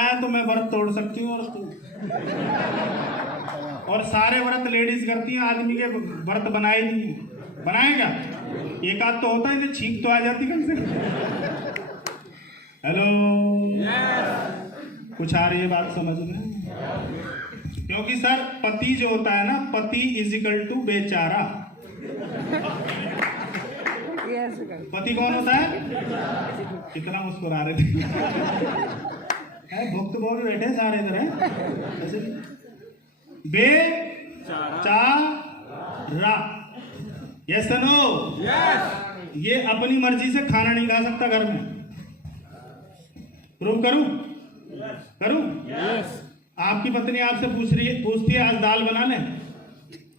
बनाया तो मैं व्रत तोड़ सकती हूँ, और तू और सारे व्रत लेडीज करती हैं, आदमी के व्रत बनाए नहीं है। बनाए क्या? एक आध तो होता है, इसे छींक तो आ जाती कम से कम। हेलो, कुछ आ रही है बात समझ में? क्योंकि सर पति जो होता है ना, पति इजिकल टू बेचारा। पति कौन होता है? कितना मुस्कुरा रहे थे। भुक्त बोल बैठे सारे इधर है। बेचारा, यस नो? ये अपनी मर्जी से खाना नहीं खा सकता घर में। प्रूव करूं? करूं? आपकी पत्नी आपसे पूछती है आज दाल बना ले,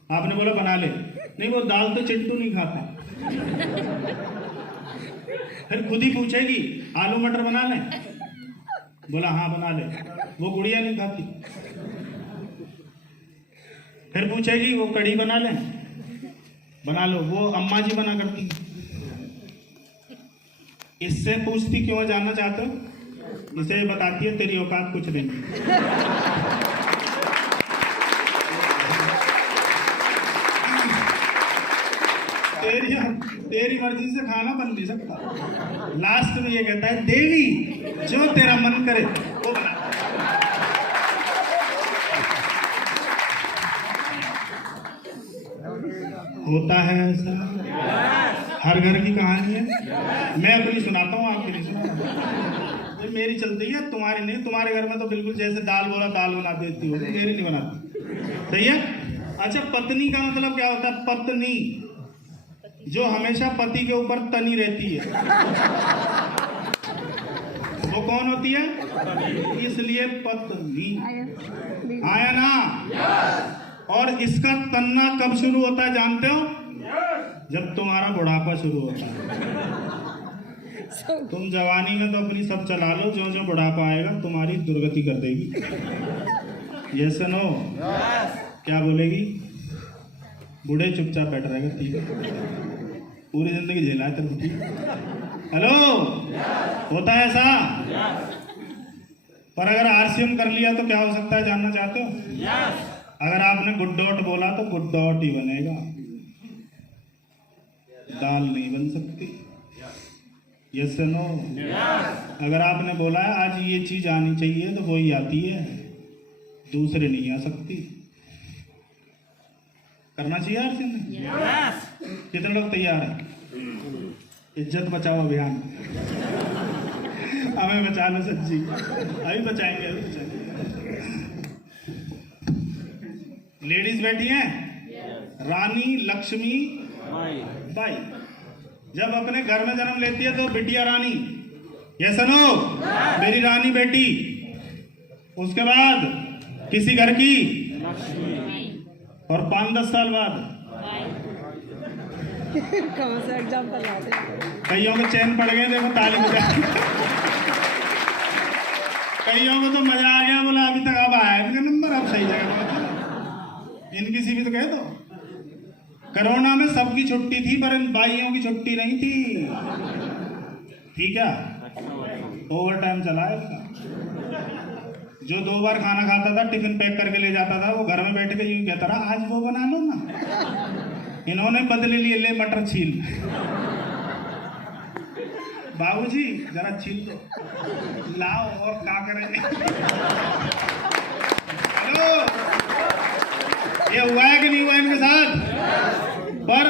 आपने बोला बना ले, नहीं वो दाल तो चिंटू नहीं खाता। फिर खुद ही पूछेगी आलू मटर बना ले, बोला हाँ बना ले, वो गुड़िया नहीं खाती। फिर पूछेगी वो कढ़ी बना ले, बना लो, वो अम्मा जी बना करती। इससे पूछती क्यों जानना चाहते हो? इसे बताती है तेरी औकात कुछ नहीं। तेरी मर्जी से खाना बन नहीं सकता। लास्ट में ये कहता है देवी जो तेरा मन करे वो बना। होता है ऐसा, हर घर की कहानी है। मैं अपनी सुनाता हूँ, आपकी नहीं सुनाता। मेरी चलती है, तुम्हारी नहीं। तुम्हारे घर में तो बिल्कुल जैसे दाल बोला दाल बना देती हो, मेरी नहीं बनाती। सही है? अच्छा, पत्नी का मतलब क्या होता है? पत्नी जो हमेशा पति के ऊपर तनी रहती है, वो कौन होती है? इसलिए पत्नी। आया ना? और इसका तन्ना कब शुरू होता है जानते हो? जब तुम्हारा बुढ़ापा शुरू होता है। तुम जवानी में तो अपनी सब चला लो, जो जो बुढ़ापा आएगा तुम्हारी दुर्गति कर देगी। Yes no? क्या बोलेगी? बूढ़े चुपचाप बैठ रहेगा, पूरी जिंदगी झेला है तुम। हेलो, होता है ऐसा? पर अगर आरसीएम कर लिया तो क्या हो सकता है जानना चाहते हो? अगर आपने गुड डॉट बोला तो गुड डॉट ही बनेगा, दाल नहीं बन सकती। Yes no? अगर आपने बोला है आज ये चीज आनी चाहिए तो वही आती है, दूसरे नहीं आ सकती। करना चाहिए आरसीएम। कितने लोग तैयार हैं? इज्जत बचाओ अभियान। हमें बचा लो सच्ची, अभी बचाएंगे, अभी बचाएंगे। लेडीज बैठी हैं, रानी लक्ष्मी बाई। जब अपने घर में जन्म लेती है तो बिटिया रानी। ये सुनो, मेरी रानी बेटी। उसके बाद किसी घर की, और 5-10 साल बाद कौन सा एग्जाम्पल आते हैं? कईयों के चैन पड़ गए, देखो ताली बजा। कईयों को तो मजा आ गया, बोला अभी तक अब आया इनका नंबर, अब सही जगह। इनकी सीवी तो कह दो। कोरोना में सबकी छुट्टी थी पर इन बाइयों की छुट्टी नहीं थी। ठीक है, ओवर टाइम चला है इसका। जो 2 बार खाना खाता था, टिफिन पैक करके ले जाता था, वो घर में बैठ के यूं कहता रहा आज वो बना लो ना। इन्होंने बदले लिए, ले मटर छील। बाबूजी जरा छील दो, लाओ, और क्या करेंगे? हेलो, ये हुआ है कि नहीं हुआ इनके साथ? पर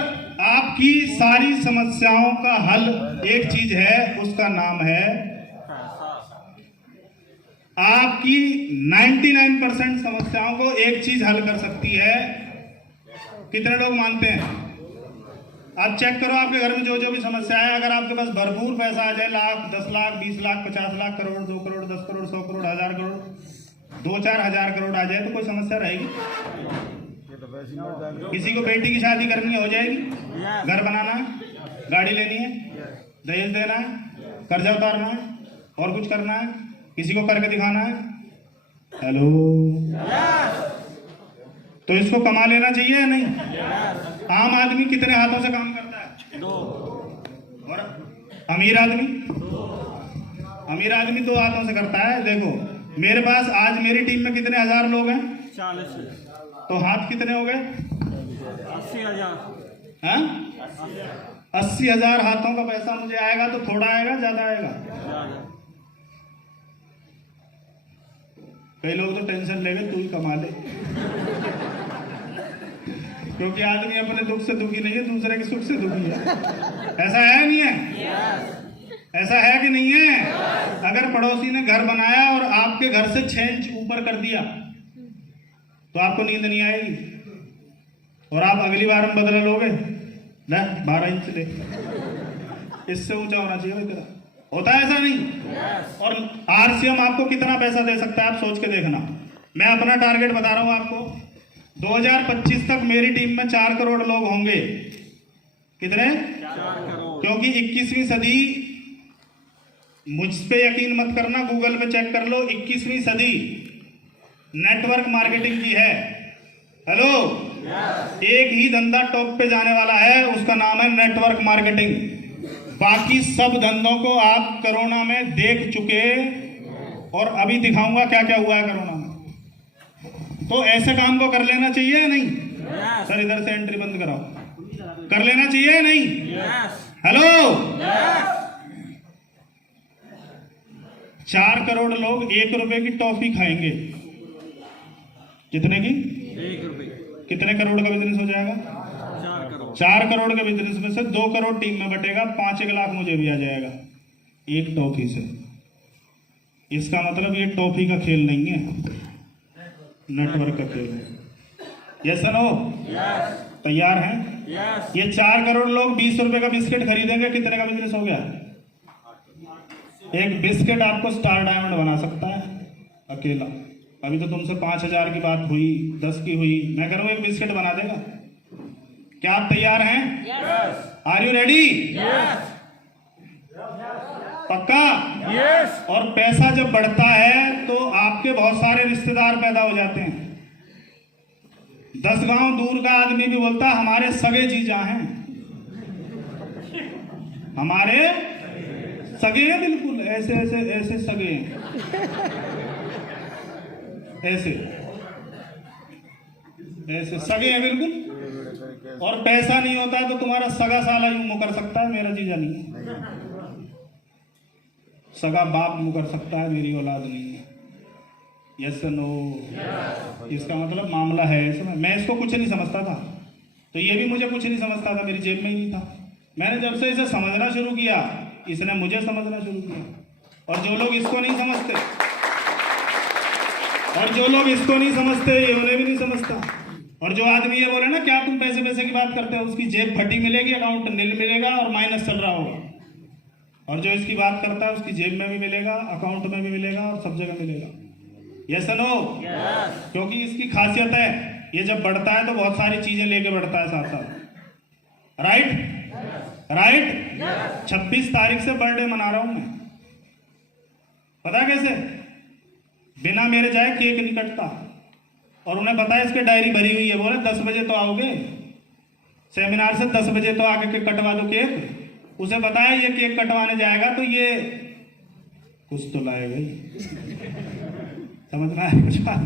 आपकी सारी समस्याओं का हल एक चीज है, उसका नाम है आपकी 99% समस्याओं को एक चीज हल कर सकती है। कितने लोग मानते हैं? आप चेक करो आपके घर में जो जो भी समस्या है, अगर आपके पास भरपूर पैसा आ जाए, लाख, 10 लाख, 20 लाख, 50 लाख, करोड़, 2 करोड़, 10 करोड़, 100 करोड़, 1000 करोड़, 2-4 हजार करोड़ आ जाए तो कोई समस्या रहेगी? किसी को बेटी की शादी करनी है, हो जाएगी। घर बनाना है, गाड़ी लेनी है, दहेज देना है, कर्जा उतारना है, और कुछ करना है, किसी को करके दिखाना है। हेलो, तो इसको कमा लेना चाहिए या नहीं? आम आदमी कितने हाथों से काम करता है? 2। और अमीर आदमी? अमीर आदमी 2 हाथों से करता है। देखो, मेरे पास आज मेरी टीम में कितने हजार लोग हैं? 40। तो हाथ कितने हो गए? 80,000। हैं? 80,000 हाथों का पैसा मुझे आएगा तो थोड़ा आएगा, ज्यादा आएगा? कई लोग तो टेंशन लेंगे तू ही कमा ले, क्योंकि आदमी अपने दुख से दुखी नहीं है, दूसरे के सुख से दुखी है। ऐसा है नहीं है? ऐसा है कि नहीं है? अगर पड़ोसी ने घर बनाया और आपके घर से 6 इंच ऊपर कर दिया तो आपको नींद नहीं आएगी और आप अगली बार हम बदला लोगे, ले 12 इंच ले, इससे ऊंचा होना चाहिए भाई तेरा। होता है ऐसा नहीं? और आरसीएम आपको कितना पैसा दे सकता है आप सोच के देखना। मैं अपना टारगेट बता रहा हूं आपको, 2025 तक मेरी टीम में 4 करोड़ लोग होंगे। कितने? 4 करोड़। क्योंकि 21वीं सदी, मुझ पे यकीन मत करना, गूगल पे चेक कर लो, 21वीं सदी नेटवर्क मार्केटिंग की है। हेलो, एक ही धंधा टॉप पे जाने वाला है, उसका नाम है नेटवर्क मार्केटिंग। बाकी सब धंधों को आप कोरोना में देख चुके और अभी दिखाऊंगा क्या क्या हुआ है कोरोना में। तो ऐसे काम को कर लेना चाहिए या नहीं? सर इधर से एंट्री बंद कराओ। कर लेना चाहिए या नहीं? हेलो, 4 करोड़ लोग 1 रुपए की टॉफी खाएंगे। कितने की? 1 रुपए। कितने करोड़ का बिजनेस हो जाएगा? 4 करोड़। 4 करोड़ के बिजनेस में से 2 करोड़ टीम में बटेगा, 5-1 लाख मुझे भी आ जाएगा एक टॉफी से। इसका मतलब ये टॉफी का खेल नहीं है, नेटवर्क का खेल है। Yes no? तैयार हैं? ये 4 करोड़ लोग 20 रुपए का बिस्किट खरीदेंगे, कितने का बिजनेस हो गया? एक बिस्किट आपको स्टार डायमंड बना सकता है अकेला। अभी तो तुमसे 5,000 की बात हुई, 10 की हुई, मैं कह रहा हूं एक बिस्किट बना देगा। क्या आप तैयार हैं? Are you ready? पक्का? और पैसा जब बढ़ता है तो आपके बहुत सारे रिश्तेदार पैदा हो जाते हैं। 10 गांव दूर का आदमी भी बोलता है हमारे सगे जीजा हैं, हमारे सगे हैं, बिल्कुल ऐसे ऐसे ऐसे सगे हैं, ऐसे ऐसे सगे हैं बिल्कुल। और पैसा नहीं होता है तो तुम्हारा सगा साला यूं मुकर सकता है, मेरा जीजा नहीं है। सगा बाप मुकर सकता है, मेरी औलाद नहीं है। Yes no? इसका मतलब मामला है इसमें। मैं इसको कुछ नहीं समझता था, तो ये भी मुझे कुछ नहीं समझता था, मेरी जेब में ही नहीं था। मैंने जब से इसे समझना शुरू किया, इसने मुझे समझना शुरू किया। और जो लोग इसको नहीं समझते, ये उन्हें भी नहीं समझता। और जो आदमी ये बोले ना क्या तुम पैसे पैसे की बात करते हो, उसकी जेब फटी मिलेगी, अकाउंट नील मिलेगा और माइनस चल रहा होगा। और जो इसकी बात करता है उसकी जेब में भी मिलेगा, अकाउंट में भी मिलेगा और सब जगह मिलेगा। Yes no? क्योंकि इसकी खासियत है, ये जब बढ़ता है तो बहुत सारी चीजें लेके बढ़ता है साथ साथ। राइट? 26 तारीख से बर्थडे मना रहा हूं मैं। पता कैसे? बिना मेरे जाए केक नहीं कटता। और उन्हें पता है इसके डायरी भरी हुई है, बोले 10 बजे तो आओगे सेमिनार से, 10 बजे तो आके केक कटवा दो केक। उसे पता है ये केक कटवाने जाएगा तो ये कुछ तो लाएगा ही, समझना है कुछ बात?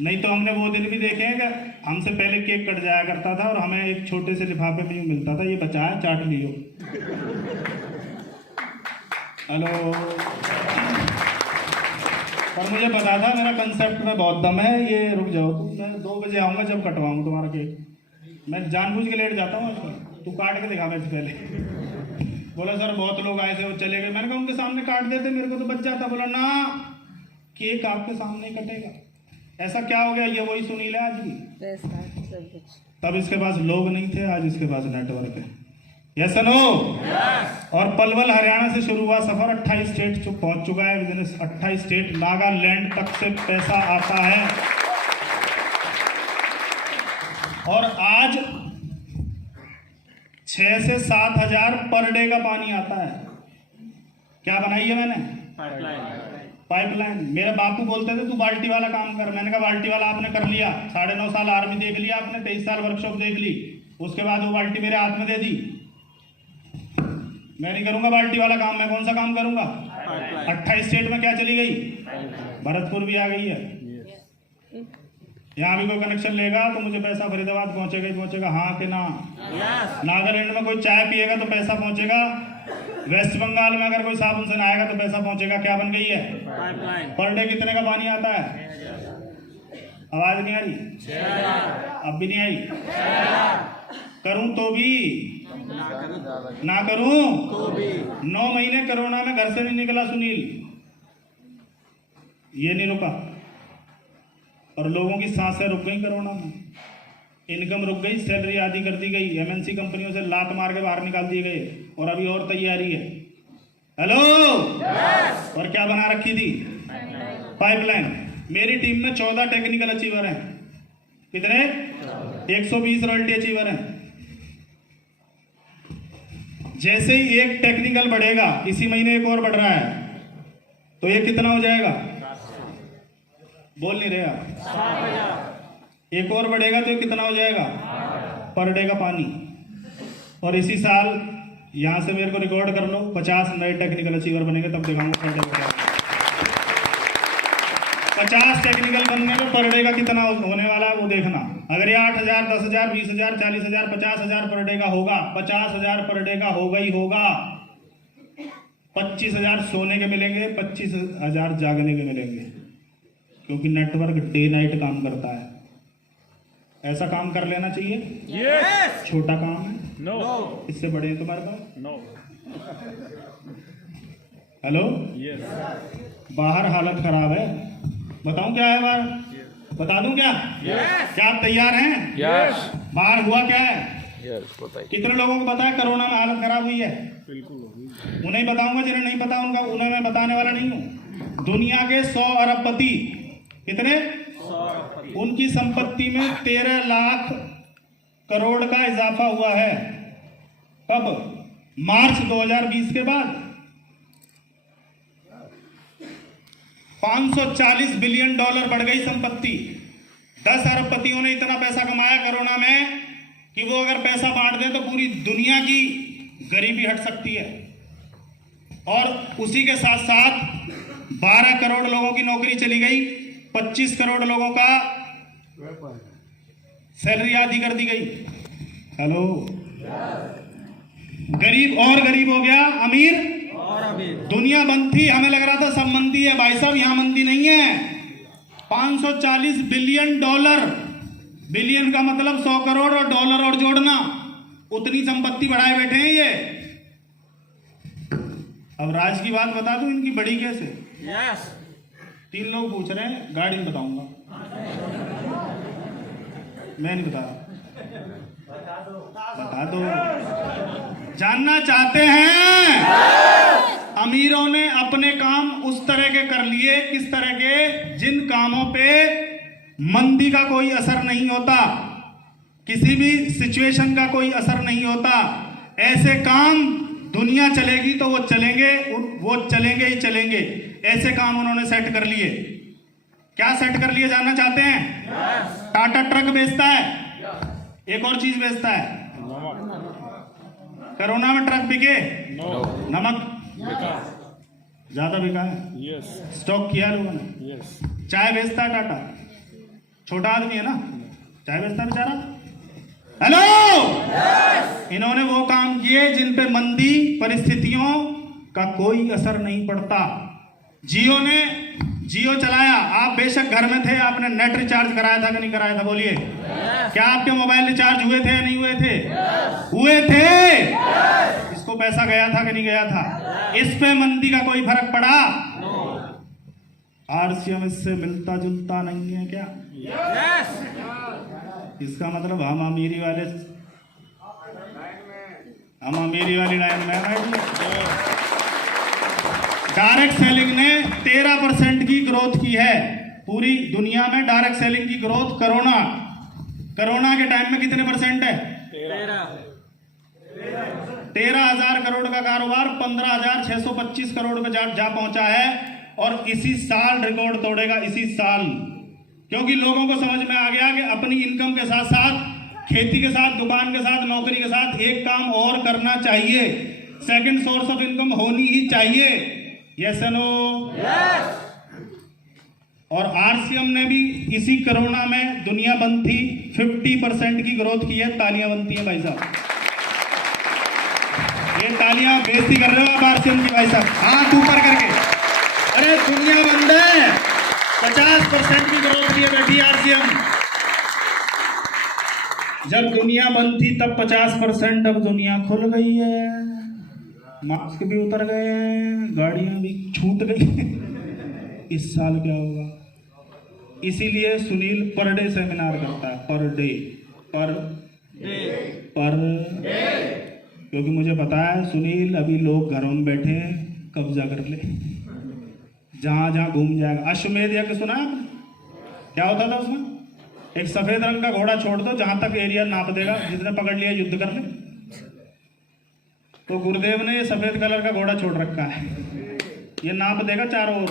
नहीं तो हमने वो दिन भी देखे हैं कि हमसे पहले केक कट जाया करता था और हमें एक छोटे से लिफाफे में यूं मिलता था, ये बचा है चाट लियो। हेलो, पर मुझे पता था मेरा कंसेप्ट में बहुत दम है, ये रुक जाओ तुम, मैं 2 बजे आऊंगा जब कटवाऊंगा तुम्हारा केक। मैं जानबूझ के लेट जाता हूँ आजकल, तू काट के दिखा मेरे से पहले। बोला सर बहुत लोग आए थे वो चले गए। मैंने कहा उनके सामने काट देते, मेरे को तो बच जाता। बोला ना, केक आपके सामने ही कटेगा। ऐसा क्या हो गया, ये वही सुनील है आज भी। तब इसके पास लोग नहीं थे, आज इसके पास नेटवर्क है। Yes no? और पलवल हरियाणा से शुरू हुआ सफर 28 स्टेट पहुंच चुका है बिजनेस। 28 स्टेट, नागालैंड तक से पैसा आता है। और आज 6 से 7 हजार पर डे का पानी आता है। क्या बनाई है मैंने? पाइपलाइन। मेरे बापू बोलते थे तू बाल्टी वाला काम कर। मैंने कहा बाल्टी वाला आपने कर लिया, 9.5 साल आर्मी देख लिया आपने, 23 साल वर्कशॉप देख ली, उसके बाद वो बाल्टी मेरे हाथ में दे दी। मैं नहीं करूंगा बाल्टी वाला काम, मैं कौन सा काम करूंगा? पाइपलाइन 28 स्टेट में क्या चली गई? भरतपुर भी आ गई है। यहाँ भी कोई कनेक्शन लेगा तो मुझे पैसा फरीदाबाद पहुंचेगा ही पहुंचेगा, हाँ कि ना? यस नागालैंड में कोई चाय पिएगा तो पैसा पहुंचेगा, वेस्ट बंगाल में अगर कोई साबुन से नहाएगा तो पैसा पहुंचेगा। क्या बन गई है? पाइपलाइन पर डे कितने का पानी आता है? आवाज नहीं आ रही? 6000 अब भी नहीं आई? करूं तो भी ना करूं ना करूं तो भी 9 महीने कोरोना में घर से नहीं निकला सुनील, ये नहीं रुका। और लोगों की सांसें रुक गई कोरोना में, इनकम रुक गई, सैलरी आधी कर दी गई, एमएनसी कंपनियों से लात मार के बाहर निकाल दिए गए, और अभी और तैयारी है। हेलो और क्या बना रखी थी? पाइपलाइन। मेरी टीम में 14 टेक्निकल अचीवर हैं। कितने? 120 रॉयल्टी अचीवर हैं। जैसे ही एक टेक्निकल बढ़ेगा, इसी महीने एक और बढ़ रहा है, तो ये कितना हो जाएगा? बोल नहीं रहे आप? 7000 एक और बढ़ेगा तो ये कितना हो जाएगा? पर डे का पानी। और इसी साल यहां से मेरे को रिकॉर्ड कर लो, 50 नए टेक्निकल अचीवर बनेंगे, तब दिखाऊंगा पर डे का। 50 टेक्निकल बनने में पर डे का कितना होने वाला है वो देखना। अगर ये 8000, 10000, 20000, 40000, 50000 पर डे का होगा, 50000 पर डे का होगा ही होगा। 25000 सोने के मिलेंगे, 25000 जागने के मिलेंगे, क्योंकि नेटवर्क डे नाइट काम करता है। ऐसा काम कर लेना चाहिए। यस छोटा काम है, नो इससे बड़े हैं तुम्हारे पास। नो हेलो, यस बाहर हालत खराब है, बताऊं क्या है बाहर? बता दूं क्या? क्या आप तैयार हैं? यस बाहर हुआ क्या है? यस बताइए। कितने लोगों को पता है कोरोना में हालत खराब हुई है? बिल्कुल उन्हें बताऊंगा, जिन्हें नहीं पता उन्हें मैं बताने वाला नहीं हूं। दुनिया के 100 अरबपति, कितने? 100 उनकी संपत्ति में 13 लाख करोड़ का इजाफा हुआ है। कब? मार्च 2020 के बाद। 540 बिलियन डॉलर बढ़ गई संपत्ति। 10 अरबपतियों ने इतना पैसा कमाया कोरोना में कि वो अगर पैसा बांट दें तो पूरी दुनिया की गरीबी हट सकती है। और उसी के साथ साथ 12 करोड़ लोगों की नौकरी चली गई, 25 करोड़ लोगों का सैलरी आधी कर दी गई। हेलो, गरीब और गरीब हो गया, अमीर और अभी दुनिया बंद थी, हमें लग रहा था सब मंदी है। भाई साहब, यहां मंदी नहीं है। 540 बिलियन डॉलर, बिलियन का मतलब 100 करोड़, और डॉलर और जोड़ना, उतनी संपत्ति बढ़ाए बैठे हैं ये। अब राज की बात बता दूं, इनकी बड़ी कैसे? यस 3 लोग पूछ रहे हैं, गाड़ी में बताऊंगा, मैं नहीं बता रहा। बता दो, जानना चाहते हैं? अमीरों ने अपने काम उस तरह के कर लिए, किस तरह के? जिन कामों पे मंदी का कोई असर नहीं होता, किसी भी सिचुएशन का कोई असर नहीं होता। ऐसे काम दुनिया चलेगी तो वो चलेंगे ही चलेंगे। ऐसे काम उन्होंने सेट कर लिए। क्या सेट कर लिए, जानना चाहते हैं? टाटा ट्रक बेचता है, एक और चीज बेचता है। कोरोना में ट्रक बिके? नमक ज्यादा बिका है, यस स्टॉक किया लोगों ने। यस चाय बेचता है टाटा, छोटा आदमी है ना, चाय बेचता है बेचारा। हेलो, इन्होंने वो काम किए जिन पे मंदी परिस्थितियों का कोई असर नहीं पड़ता। जियो चलाया, आप बेशक घर में थे, आपने नेट रिचार्ज कराया था कि नहीं कराया था? बोलिए, क्या आपके मोबाइल रिचार्ज हुए थे या नहीं हुए थे? हुए थे। इसको पैसा गया था कि नहीं गया था? इस पे मंदी का कोई फर्क पड़ा? आरसीएम इससे मिलता जुलता नहीं है क्या? यस इसका मतलब हम अमीरी वाली लाइन में हैं। डायरेक्ट सेलिंग ने 13% की ग्रोथ की है पूरी दुनिया में। डायरेक्ट सेलिंग की ग्रोथ कोरोना के टाइम में कितने परसेंट है? 13,000 करोड़ का कारोबार 15,625 करोड़ पे जा पहुंचा है। और इसी साल रिकॉर्ड तोड़ेगा, इसी साल, क्योंकि लोगों को समझ में आ गया कि अपनी इनकम के साथ साथ, खेती के साथ, दुकान के साथ, नौकरी के साथ एक काम और करना चाहिए। सेकंड सोर्स ऑफ इनकम होनी ही चाहिए। Yes no? यस। और आरसीएम ने भी इसी कोरोना में दुनिया बंद थी 50% की ग्रोथ की है। तालियां बनती हैं भाई साहब, ये तालियां बेइज्जती कर रहे हो आप आरसीएम की भाई साहब, हाथ ऊपर करके। अरे दुनिया बंद है, 50% की ग्रोथ की है बेटी आरसीएम। जब दुनिया बंद थी तब 50%, अब दुनिया खुल गई है, मास्क भी उतर गए हैं, गाड़ियां भी छूट गई हैं। इस साल क्या होगा? इसीलिए सुनील पर डे सेमिनार करता है, पर डे, पर क्योंकि मुझे पता है सुनील अभी लोग घरों में बैठे हैं, कब्जा कर ले, जहां जहां घूम जाएगा। अश्वमेध यज्ञ सुना है आपने? क्या होता था उसमें? एक सफेद रंग का घोड़ा छोड़ दो, जहां तक एरिया नाप देगा, जिसने पकड़ लिया युद्ध कर ले। तो गुरुदेव ने ये सफेद कलर का घोड़ा छोड़ रखा है, ये नाप देगा चारों ओर।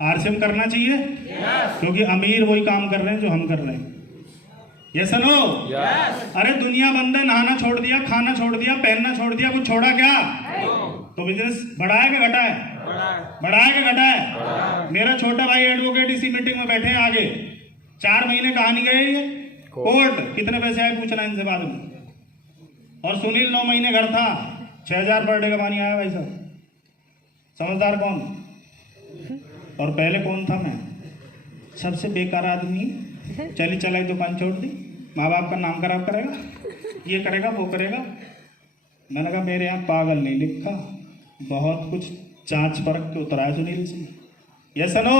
आरसीएम करना चाहिए क्योंकि अमीर वही काम कर रहे हैं जो हम कर रहे हैं। Yes no? अरे दुनिया बंद है, नहाना छोड़ दिया, खाना छोड़ दिया, पहनना छोड़ दिया, कुछ छोड़ा क्या? तो बिजनेस बढ़ाया कि घटा है? बढ़ाया कि घटा है? मेरा छोटा भाई एडवोकेट इसी मीटिंग में बैठे हैं आगे, 4 महीने कहा नहीं गए ये कोर्ट, कितने पैसे आए पूछना इनसे बाद में। और सुनील 9 महीने घर था, 6000 पर डे का पानी आया भाई साहब। समझदार कौन? और पहले कौन था मैं? सबसे बेकार आदमी, चली चलाई दुकान छोड़ दी, माँ बाप का नाम खराब करेगा, ये करेगा वो करेगा। मैंने कहा मेरे यहाँ पागल नहीं लिखा, बहुत कुछ जांच परख के उतरा है सुनील सिंह। Yes no?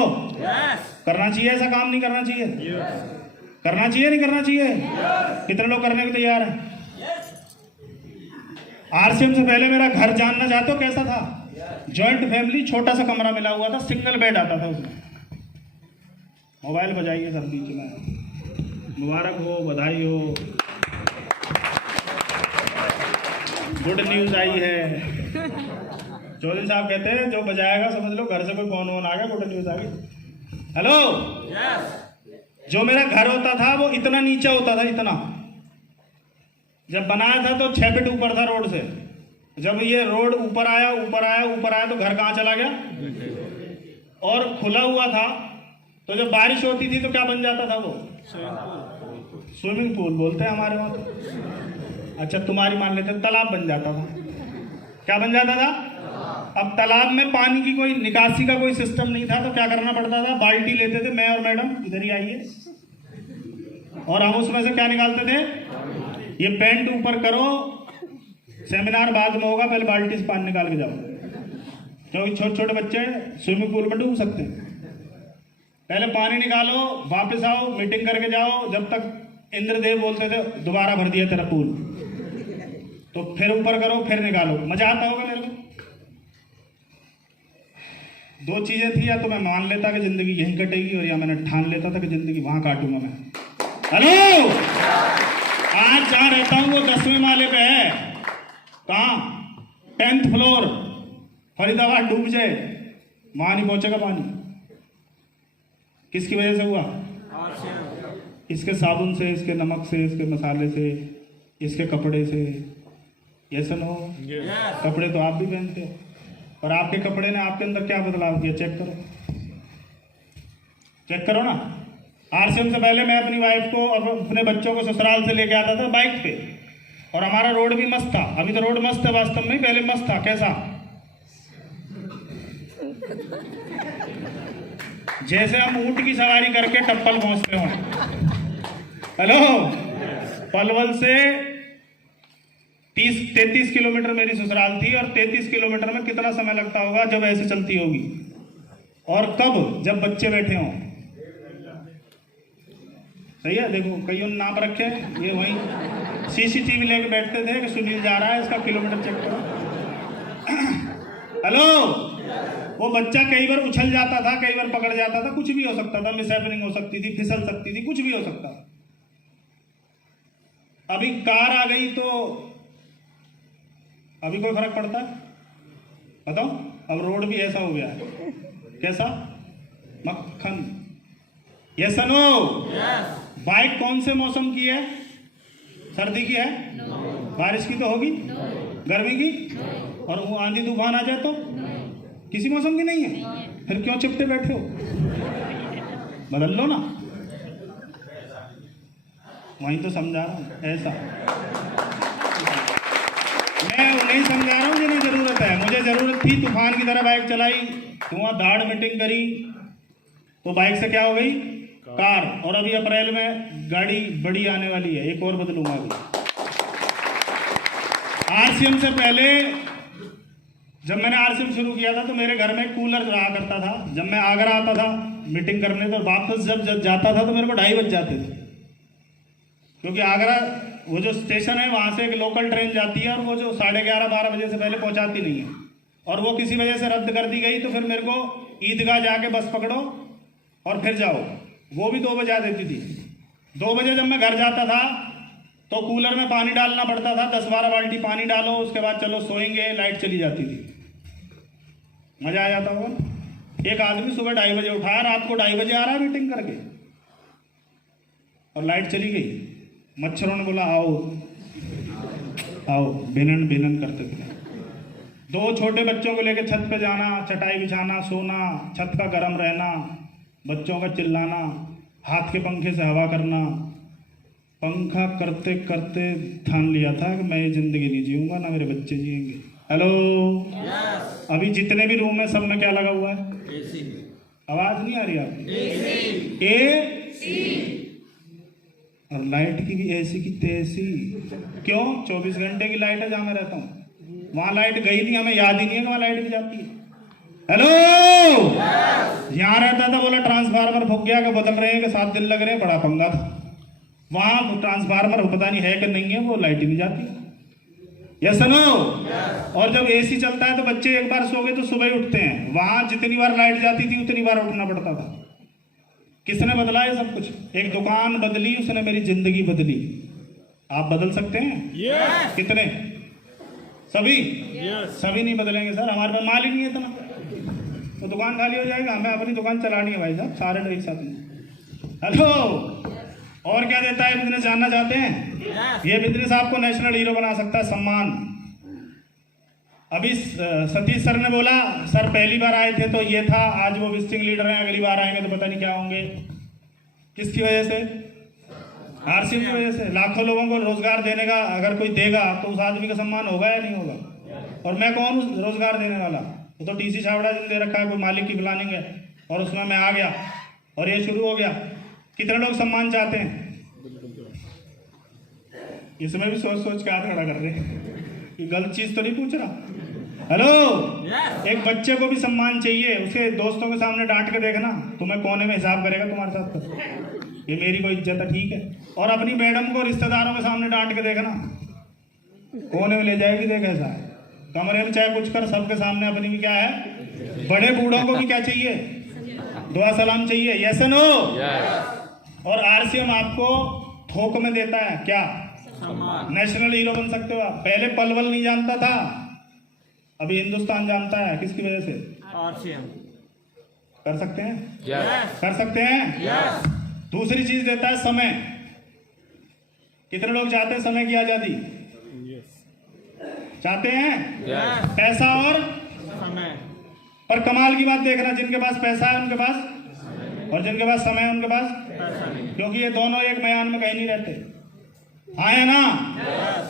करना चाहिए ऐसा काम? नहीं करना चाहिए? करना चाहिए नहीं करना चाहिए? कितने लोग करने को तैयार हैं? आरसीएम से पहले मेरा घर जानना चाहते हो कैसा था? जॉइंट फैमिली, छोटा सा कमरा मिला हुआ था, सिंगल बेड आता था उसमें। मोबाइल बजाइए सर बीच में, मुबारक हो, बधाई हो, गुड न्यूज आई है। चौधरी साहब कहते हैं जो बजाएगा समझ लो घर से कोई फोन वोन आ गया, गुड न्यूज आ गई। हेलो? जो मेरा घर होता था वो इतना नीचे होता था, इतना। जब बनाया था तो 6 फीट ऊपर था रोड से। जब ये रोड ऊपर आया ऊपर आया ऊपर आया तो घर कहाँ चला गया? और खुला हुआ था तो जब बारिश होती थी तो क्या बन जाता था वो? स्विमिंग पूल बोलते हैं हमारे वहाँ तो। अच्छा तुम्हारी मान लेते, तालाब बन जाता था। क्या बन जाता था? अब तालाब में पानी की कोई निकासी का कोई सिस्टम नहीं था तो क्या करना पड़ता था? बाल्टी लेते थे, मैं और मैडम इधर ही आइए, और हम उसमें से क्या निकालते थे? ये पेंट ऊपर करो, सेमिनार बाद में होगा, पहले बाल्टी से पानी निकाल के जाओ, क्योंकि छोटे छोटे बच्चे स्विमिंग पूल में डूब सकते हैं। पहले पानी निकालो, वापस आओ, मीटिंग करके जाओ, जब तक इंद्रदेव बोलते थे दोबारा भर दिया तेरा पूल, तो फिर ऊपर करो, फिर निकालो। मजा आता होगा मेरे को। 2 चीजें थी, या तो मैं मान लेता कि जिंदगी यहीं कटेगी, और या मैंने ठान लेता था कि जिंदगी वहां काटूंगा मैं। हेलो? आज जहां रहता हूं वो 10वें माले पे है। कहाँ? 10th फ्लोर, फरीदाबाद डूब जाए वहां नहीं पहुंचेगा पानी। किसकी वजह से हुआ? इसके साबुन से, इसके नमक से, इसके मसाले से, इसके कपड़े से। ये सुनो, कपड़े तो आप भी पहनते हो, और आपके कपड़े ने आपके अंदर क्या बदलाव किया? चेक करो, चेक करो ना। आरसीएम से पहले मैं अपनी वाइफ को और अपने बच्चों को ससुराल से लेके आता था बाइक पे, और हमारा रोड भी मस्त था। अभी तो रोड मस्त है वास्तव में, पहले मस्त था। कैसा? जैसे हम ऊंट की सवारी करके टप्पल पहुंचते हो। हेलो? पलवल से 33 किलोमीटर मेरी ससुराल थी, और 33 किलोमीटर में कितना समय लगता होगा जब ऐसे चलती होगी? और कब? जब बच्चे बैठे हों। सही है? देखो कई उन नाप रखे, ये वहीं सीसीटीवी लेके बैठते थे कि सुनील जा रहा है, इसका किलोमीटर चेक करो। हेलो? वो बच्चा कई बार उछल जाता था, कई बार पकड़ जाता था, कुछ भी हो सकता था, मिसहैपनिंग हो सकती थी, फिसल सकती थी, कुछ भी हो सकता था। अभी कार आ गई तो अभी कोई फर्क पड़ता है? बताओ। अब रोड भी ऐसा हो गया है। कैसा? मक्खन। Yes no? बाइक कौन से मौसम की है? सर्दी की है? बारिश की तो होगी, गर्मी की, और वो आंधी तूफान आ जाए तो किसी मौसम की नहीं है, फिर क्यों चिपटे बैठे हो? बदल लो ना। वहीं तो समझा रहा हूँ ऐसा। मैं उन्हें समझा रहा हूँ जिन्हें जरूरत है। मुझे जरूरत थी, तूफान की तरह बाइक चलाई, धुआं धाड़ मीटिंग करी, तो बाइक से क्या हो गई? कार। और अभी अप्रैल में गाड़ी बड़ी आने वाली है, एक और बदलूंगा अभी। आरसीएम से पहले जब मैंने आरसीएम शुरू किया था तो मेरे घर में कूलर रहा करता था। जब मैं आगरा आता था मीटिंग करने तो वापस जब जाता था तो मेरे को 2:30 बज जाते थे, क्योंकि आगरा वो जो स्टेशन है वहाँ से एक लोकल ट्रेन जाती है और वो जो 11:30-12 बजे से पहले पहुँचाती नहीं है, और वो किसी वजह से रद्द कर दी गई। तो फिर मेरे को ईदगाह जाके बस पकड़ो और फिर जाओ, वो भी 2 बजा देती थी। 2 बजे जब मैं घर जाता था तो कूलर में पानी डालना पड़ता था, 10-12 बाल्टी पानी डालो, उसके बाद चलो सोएंगे, लाइट चली जाती थी। मजा आ जाता होगा। एक आदमी सुबह 2:30 बजे उठाया, रात को 2:30 बजे आ रहा है मीटिंग करके, और लाइट चली गई। मच्छरों ने बोला आओ आओ, भिनन भिनन करते थे। 2 छोटे बच्चों को लेकर छत पे जाना, चटाई बिछाना, सोना, छत का गर्म रहना, बच्चों का चिल्लाना, हाथ के पंखे से हवा करना। पंखा करते करते ठान लिया था कि मैं ये जिंदगी नहीं जीऊंगा, ना मेरे बच्चे जिएंगे। हेलो, अभी जितने भी रूम है सब में क्या लगा हुआ है? एसी। आवाज नहीं आ रही आपकी? एसी। और लाइट की भी एसी की तेजी। क्यों? 24 घंटे की लाइट है जहां मैं रहता हूँ। वहां लाइट गई नहीं, हमें याद ही नहीं है कि वहां लाइट भी जाती है। हेलो, यहाँ रहता था, बोला ट्रांसफार्मर फूक गया, कि बदल रहे हैं, कि 7 दिन लग रहे हैं, बड़ा पंगा था। वहां ट्रांसफार्मर पता नहीं है कि नहीं है, वो लाइट ही नहीं जाती। Yes no? और जब एसी चलता है तो बच्चे एक बार सो गए तो सुबह ही उठते हैं। वहां जितनी बार लाइट जाती थी उतनी बार उठना पड़ता था। किसने बदला ये सब कुछ? एक दुकान बदली, उसने मेरी जिंदगी बदली। आप बदल सकते हैं? Yes. कितने? सभी? Yes. सभी नहीं बदलेंगे सर, हमारे पास माल ही नहीं है इतना, तो दुकान खाली हो जाएगा। हमें अपनी दुकान चलानी है भाई साहब, सारे एक साथ में। हेलो, और क्या देता है बिजनेस, जानना चाहते हैं? Yes. ये बिजनेस आपको नेशनल हीरो बना सकता है, सम्मान। अभी सतीश सर ने बोला, सर पहली बार आए थे तो ये था, आज वो विजिटिंग लीडर हैं, अगली बार आएंगे तो पता नहीं क्या होंगे। किसकी वजह से? आरसीएम की वजह से। लाखों लोगों को रोजगार देने का अगर कोई देगा तो उस आदमी का सम्मान होगा या नहीं होगा? और मैं कौन हूँ रोजगार देने वाला? वो तो टीसी छावड़ा जिन दे रखा है, कोई मालिक की प्लानिंग है, और उसमें मैं आ गया और ये शुरू हो गया। कितने लोग सम्मान चाहते हैं? इसमें भी सोच सोच के हाथ खड़ा कर रहे हैं कि गलत चीज तो नहीं पूछ रहा। Hello, Yes. एक बच्चे को भी सम्मान चाहिए। उसे दोस्तों के सामने डांट के देखना, तुम्हें कोने में हिसाब करेगा तुम्हारे साथ तो। ये मेरी कोई इज्जत है, ठीक है। और अपनी मैडम को रिश्तेदारों के सामने डांट के देखना, कोने में ले जाएगी, देख ऐसा है। कमरे में चाहे कुछ कर, सबके सामने अपनी भी क्या है। बड़े बूढ़ों को भी क्या चाहिए? दुआ सलाम चाहिए। Yes no? और आरसीएम आपको थोक में देता है क्या? सम्मान। नेशनल हीरो बन सकते हो आप। पहले पलवल नहीं जानता था, अभी हिंदुस्तान जानता है। किसकी वजह से? RCM. कर सकते हैं? Yes. कर सकते हैं? Yes. दूसरी चीज देता है समय। कितने लोग चाहते हैं समय की आजादी? चाहते हैं? Yes. पैसा और समय. पर कमाल की बात देखना, जिनके पास पैसा है उनके पास, और जिनके पास समय है उनके पास, पैसा नहीं. क्योंकि ये दोनों एक मयान में कहीं नहीं रहते। हाँ या ना? Yes.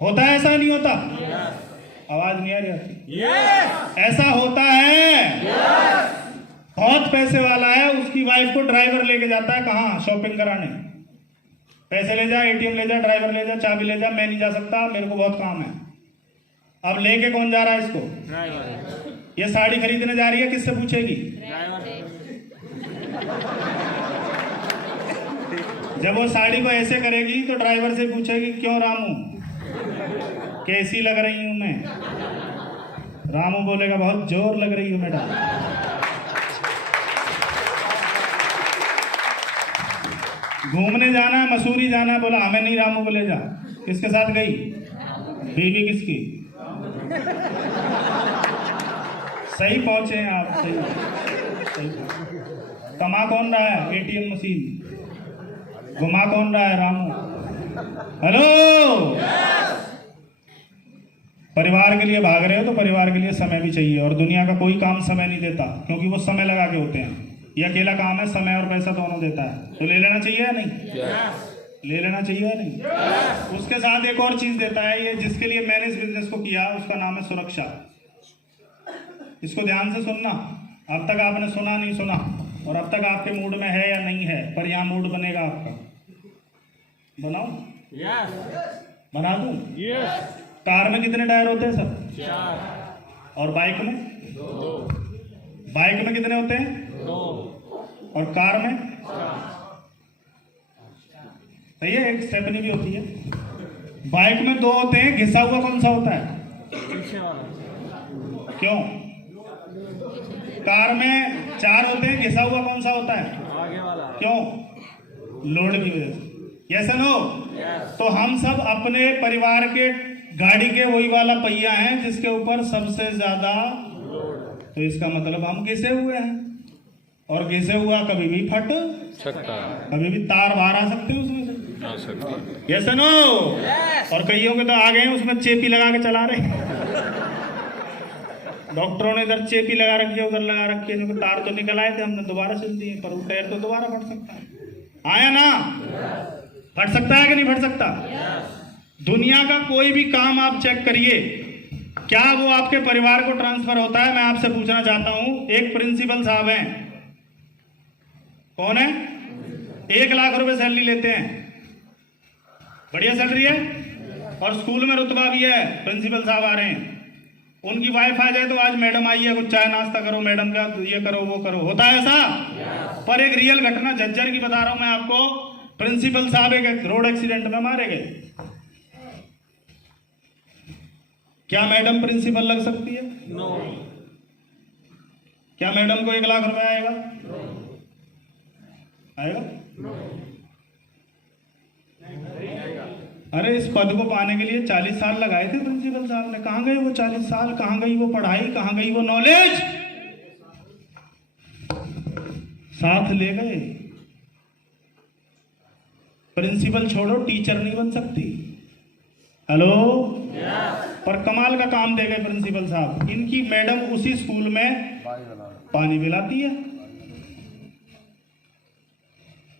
होता है ऐसा, नहीं होता? Yes. आवाज नहीं आ रही आपकी? Yes. ऐसा होता है। Yes. बहुत पैसे वाला है, उसकी वाइफ को ड्राइवर लेके जाता है कहाँ? शॉपिंग कराने। पैसे ले जा, एटीएम ले जा, ड्राइवर ले जा, चाबी ले जा, मैं नहीं जा सकता, मेरे को बहुत काम है। अब लेके कौन जा रहा है इसको? Driver. ये साड़ी खरीदने जा रही है, किससे पूछेगी? Driver. जब वो साड़ी को ऐसे करेगी तो ड्राइवर से पूछेगी, क्यों रामू, कैसी लग रही हूं मैं? रामू बोलेगा, बहुत जोर लग रही हूं मैडम। घूमने जाना है, मसूरी जाना है, बोला हमें नहीं, रामू को ले जा। किसके साथ गई? बीवी किसकी? सही पहुंचे हैं आप, सही। कमा कौन रहा है? ATM machine. घुमा कौन रहा है? रामू। हेलो, परिवार के लिए भाग रहे हो तो परिवार के लिए समय भी चाहिए, और दुनिया का कोई काम समय नहीं देता, क्योंकि वो समय लगा के होते हैं। ये अकेला काम है, समय और पैसा दोनों देता है, तो ले लेना चाहिए या नहीं? ले लेना चाहिए या नहीं? उसके साथ एक और चीज देता है, ये जिसके लिए मैंने इस बिजनेस को किया, उसका नाम है सुरक्षा। इसको ध्यान से सुनना। अब तक आपने सुना नहीं सुना, और अब तक आपके मूड में है या नहीं है, पर यहाँ मूड बनेगा आपका। बनाओ? बना दूं? कार में कितने टायर होते हैं सर? 4 और बाइक में? 2 बाइक में कितने होते हैं? 2 और कार में? 4 सही है, एक स्टेपनी भी होती है। बाइक में 2 होते हैं, घिसा हुआ कौन सा होता है? पीछे वाला। क्यों? कार में 4 होते हैं, घिसा हुआ कौन सा होता है? आगे वाला। क्यों? लोड की वजह से। Yes no? तो हम सब अपने परिवार के गाड़ी के वही वाला पहिया हैं जिसके ऊपर सबसे ज्यादा, तो इसका मतलब हम घिसे हुए हैं, और घिसे हुआ कभी भी फट सकता है, कभी भी तार बाहर आ सकते हैं उसमें से। आ सकती है। Yes no? और कईयों के तो आ गए हैं उसमें चेपी लगा के चला रहे हैं। डॉक्टरों ने इधर चेपी लगा रखी है, उधर लगा रखी है, क्योंकि तार तो निकल आए थे, हमने दोबारा सिल दिए, पर वो टायर तो दोबारा फट सकता है। आया ना? फट सकता है कि नहीं फट सकता? दुनिया का कोई भी काम आप चेक करिए, क्या वो आपके परिवार को ट्रांसफर होता है? मैं आपसे पूछना चाहता हूं। एक प्रिंसिपल साहब हैं, कौन है? 1 लाख रुपए सैलरी लेते हैं, बढ़िया सैलरी है, और स्कूल में रुतबा भी है, प्रिंसिपल साहब आ रहे हैं। उनकी वाइफ आ जाए तो आज मैडम आई है, कुछ चाय नाश्ता करो मैडम का, ये करो वो करो, होता है ऐसा? पर एक रियल घटना झज्जर की बता रहा हूं मैं आपको। प्रिंसिपल साहब एक रोड एक्सीडेंट में मारे गए। क्या मैडम प्रिंसिपल लग सकती है? नो। क्या मैडम को 1 लाख रुपए आएगा? आएगा? अरे इस पद को पाने के लिए 40 साल लगाए थे प्रिंसिपल साहब ने। कहां गए वो 40 साल? कहां गई वो पढ़ाई? कहां गई वो नॉलेज? साथ ले गए। प्रिंसिपल छोड़ो, टीचर नहीं बन सकती। हेलो? पर कमाल का काम दे गए प्रिंसिपल साहब। इनकी मैडम उसी स्कूल में पानी पिलाती है।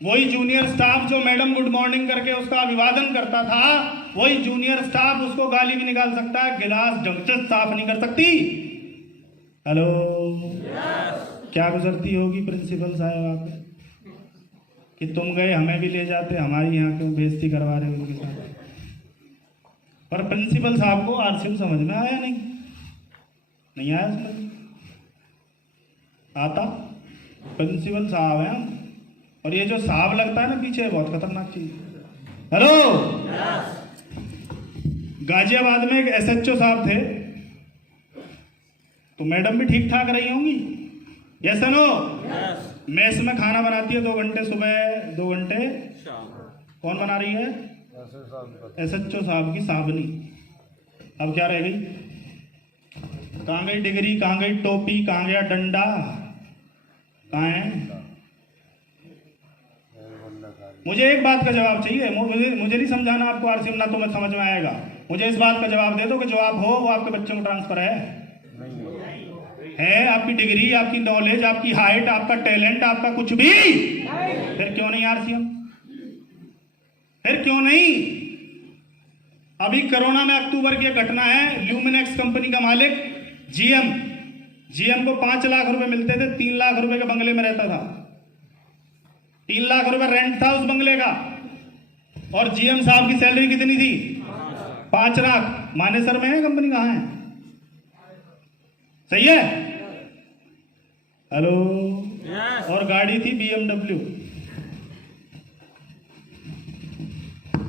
वही जूनियर स्टाफ जो मैडम गुड मॉर्निंग करके उसका अभिवादन करता था, वही जूनियर स्टाफ उसको गाली भी निकाल सकता है, गिलास ढंग से साफ नहीं कर सकती। हेलो? क्या गुजरती होगी प्रिंसिपल साहब आप कि तुम गए हमें भी ले जाते, हमारी यहाँ क्यों बेइज्जती करवा रहे हो उनके साथ? पर प्रिंसिपल साहब को आरसीएम समझ में आया नहीं आया समझ आता। प्रिंसिपल साहब हैं, और ये जो साहब लगता है ना पीछे, बहुत खतरनाक चीज। हेलो? गाजियाबाद में एक एसएचओ साहब थे, तो मैडम भी ठीक ठाक रही होंगी। Yes no? मेस में खाना बनाती है 2 घंटे सुबह, 2 घंटे कौन बना रही है? एसएचओ साहब की साहबनी। अब क्या रह गई? कहाँ गई डिग्री, कहाँ गई टोपी, कहाँ गया डंडा, कहाँ है? मुझे एक बात का जवाब चाहिए। मुझे नहीं समझाना आपको आरसीएम, ना तो मैं समझ में आएगा। मुझे इस बात का जवाब दे दो कि जो आप हो वो आपके बच्चों को ट्रांसफर है आपकी डिग्री, आपकी नॉलेज, आपकी हाइट, आपका टैलेंट, आपका कुछ भी, फिर क्यों नहीं आरसीएम? फिर क्यों नहीं? अभी कोरोना में अक्टूबर की घटना है, ल्यूमिनेक्स कंपनी का मालिक जीएम को 5 लाख रुपए मिलते थे, 3 लाख रुपए के बंगले में रहता था। 3 लाख रुपए रेंट था उस बंगले का, और जीएम साहब की सैलरी कितनी थी? 5 लाख। मानेसर में है कंपनी, कहां है? सही है? हेलो? और गाड़ी थी BMW।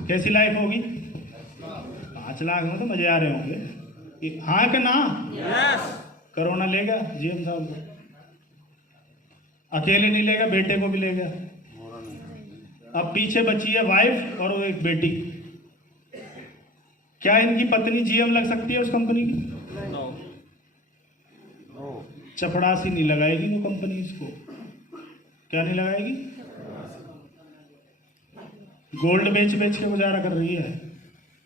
कैसी लाइफ होगी? 5 लाख में तो मजे आ रहे होंगे। हाँ कि ना? कोरोना ले गया जीएम साहब को, अकेले नहीं ले गया, बेटे को भी ले गया। अब पीछे बची है वाइफ और वो एक बेटी। क्या इनकी पत्नी जीएम लग सकती है उस कंपनी की? चपड़ासी नहीं लगाएगी वो कंपनी इसको। क्या नहीं लगाएगी? गोल्ड बेच बेच के गुजारा कर रही है,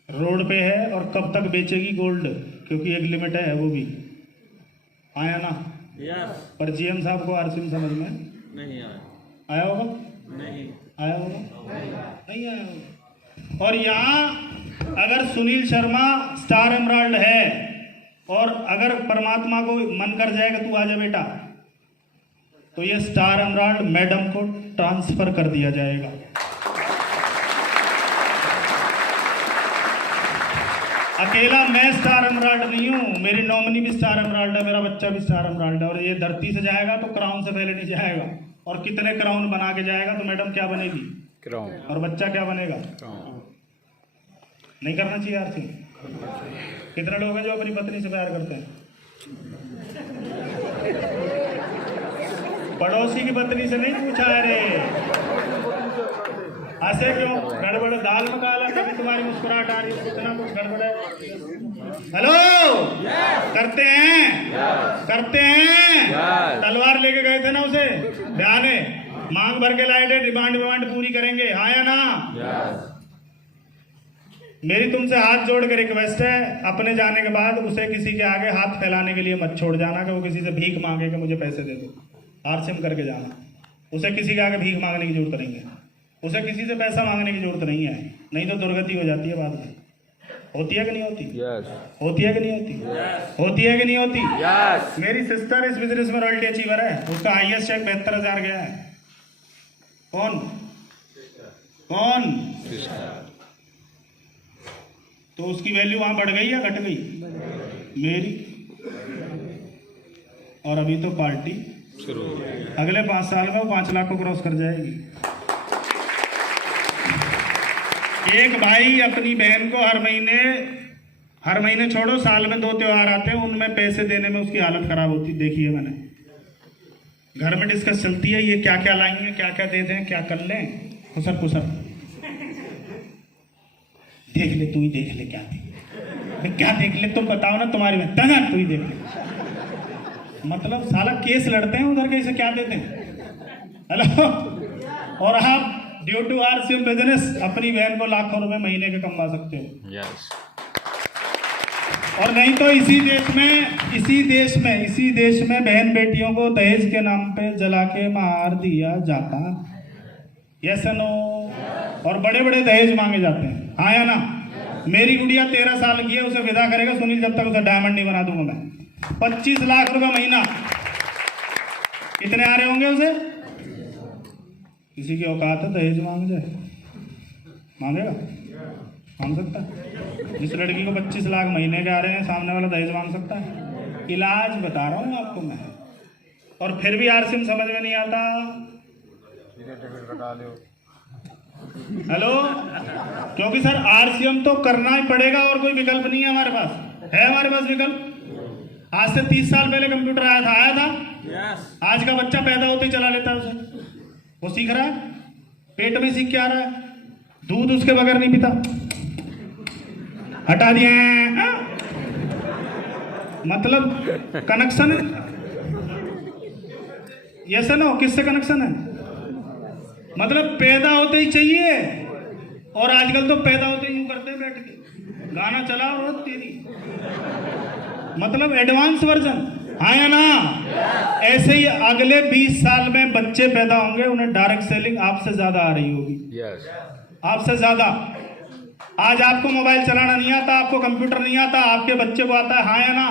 रोड पे है, और कब तक बेचेगी गोल्ड? क्योंकि एक लिमिट है वो भी। आया ना? यस। पर जीएम साहब को आरसीएम समझ में नहीं आया। आया होगा? नहीं आया होगा? नहीं आया होगा। और यहाँ अगर सुनील शर्मा स्टार एमराल्ड है और अगर परमात्मा को मन कर जाएगा तू आजा बेटा, तो ये स्टार एमराल्ड मैडम को ट्रांसफर कर दिया जाएगा। अकेला मैं स्टार एमराल्ड नहीं हूँ, मेरी नॉमिनी भी स्टार एमराल्ड है, मेरा बच्चा भी स्टार एमराल्ड है। और ये धरती से जाएगा तो क्राउन से पहले नहीं जाएगा। और कितने क्राउन बना के जाएगा तो मैडम क्या बनेगी? क्राउन। और बच्चा क्या बनेगा? नहीं करना चाहिए आरसी। कितने लोग हैं जो अपनी पत्नी से प्यार करते हैं? पड़ोसी की पत्नी से नहीं पूछा है रे। ऐसे क्यों? गड़बड़ दाल में काला, कभी तुम्हारी मुस्कुराहट आ रही है, कुछ ना कुछ गड़बड़ है। हेलो, करते हैं, करते हैं। तलवार लेके गए थे ना उसे बयाने, मांग भर के लाए थे, डिमांड पूरी करेंगे। हाँ या ना? मेरी तुमसे हाथ जोड़ के रिक्वेस्ट है, अपने जाने के बाद उसे किसी के आगे हाथ फैलाने के लिए मत छोड़ जाना कि वो किसी से भीख मांगे कि मुझे पैसे दे दो। आरसीएम करके जाना। उसे किसी के आगे भीख मांगने की जरूरत नहीं है, उसे किसी से पैसा मांगने की जरूरत नहीं है, नहीं तो दुर्गति हो जाती है बाद में। होती है कि नहीं होती? होती है कि नहीं होती? होती है कि नहीं होती? मेरी सिस्टर इस बिजनेस में रॉयल्टी अचीवर है, उसका हाईएस्ट चेक 72,000 गया है। कौन कौन? तो उसकी वैल्यू वहां बढ़ गई या घट गई? मेरी। और अभी तो पार्टी अगले 5 साल में वो 5 लाख को क्रॉस कर जाएगी। एक भाई अपनी बहन को हर महीने छोड़ो, साल में 2 त्योहार आते हैं, उनमें पैसे देने में उसकी हालत खराब होती। देखिए मैंने घर में डिस्कस चलती है, ये क्या क्या लाएंगे, क्या क्या दे दें, क्या कर लें, खुसर खुसर। देख ले, तू ही देख ले, क्या देख ले, तुम बताओ ना, तुम्हारी में तंगा, तू ही देख ले। मतलब साला केस लड़ते हैं उधर, कैसे क्या देते हैं। हेलो, और आप ड्यू टू आरसीएम बिजनेस अपनी बहन को लाखों रुपए महीने के कमा सकते हो। और नहीं तो इसी देश में बहन बेटियों को दहेज के नाम पे जला के मार दिया जाता। Yes no? और बड़े बड़े दहेज मांगे जाते हैं। हाँ या ना? मेरी गुड़िया 13 साल की है, उसे विदा करेगा सुनील जब तक उसे डायमंड नहीं बना दूंगा मैं। 25 लाख रुपए महीना। कितने आ रहे होंगे उसे? किसी की औकात है दहेज मांग जाए? मांगेगा? मांग सकता है? जिस लड़की को 25 लाख महीने के आ रहे हैं, सामने वाला दहेज मांग सकता है? इलाज बता रहा हूँ आपको मैं। और फिर भी आरसीएम समझ में नहीं आता। हेलो, क्योंकि सर आरसीएम तो करना ही पड़ेगा और कोई विकल्प नहीं है हमारे पास। है हमारे पास विकल्प? आज से 30 साल पहले कंप्यूटर आया था? आज का बच्चा पैदा होते ही चला लेता है उसे। वो सीख रहा है, पेट में सीख के आ रहा है, दूध उसके बगैर नहीं पीता। हटा दिए हैं। मतलब कनेक्शन है। Yes no? किससे कनेक्शन है? मतलब पैदा होते ही चाहिए। और आजकल तो पैदा होते ही यूं करते हैं, बैठ के गाना चला और तेरी, मतलब एडवांस वर्जन। हाँ या ना? ऐसे ही अगले 20 साल में बच्चे पैदा होंगे, उन्हें डायरेक्ट सेलिंग आपसे ज्यादा आ रही होगी। आपसे ज्यादा। आज आपको मोबाइल चलाना नहीं आता, आपको कंप्यूटर नहीं आता, आपके बच्चे को आता है। हाँ या ना?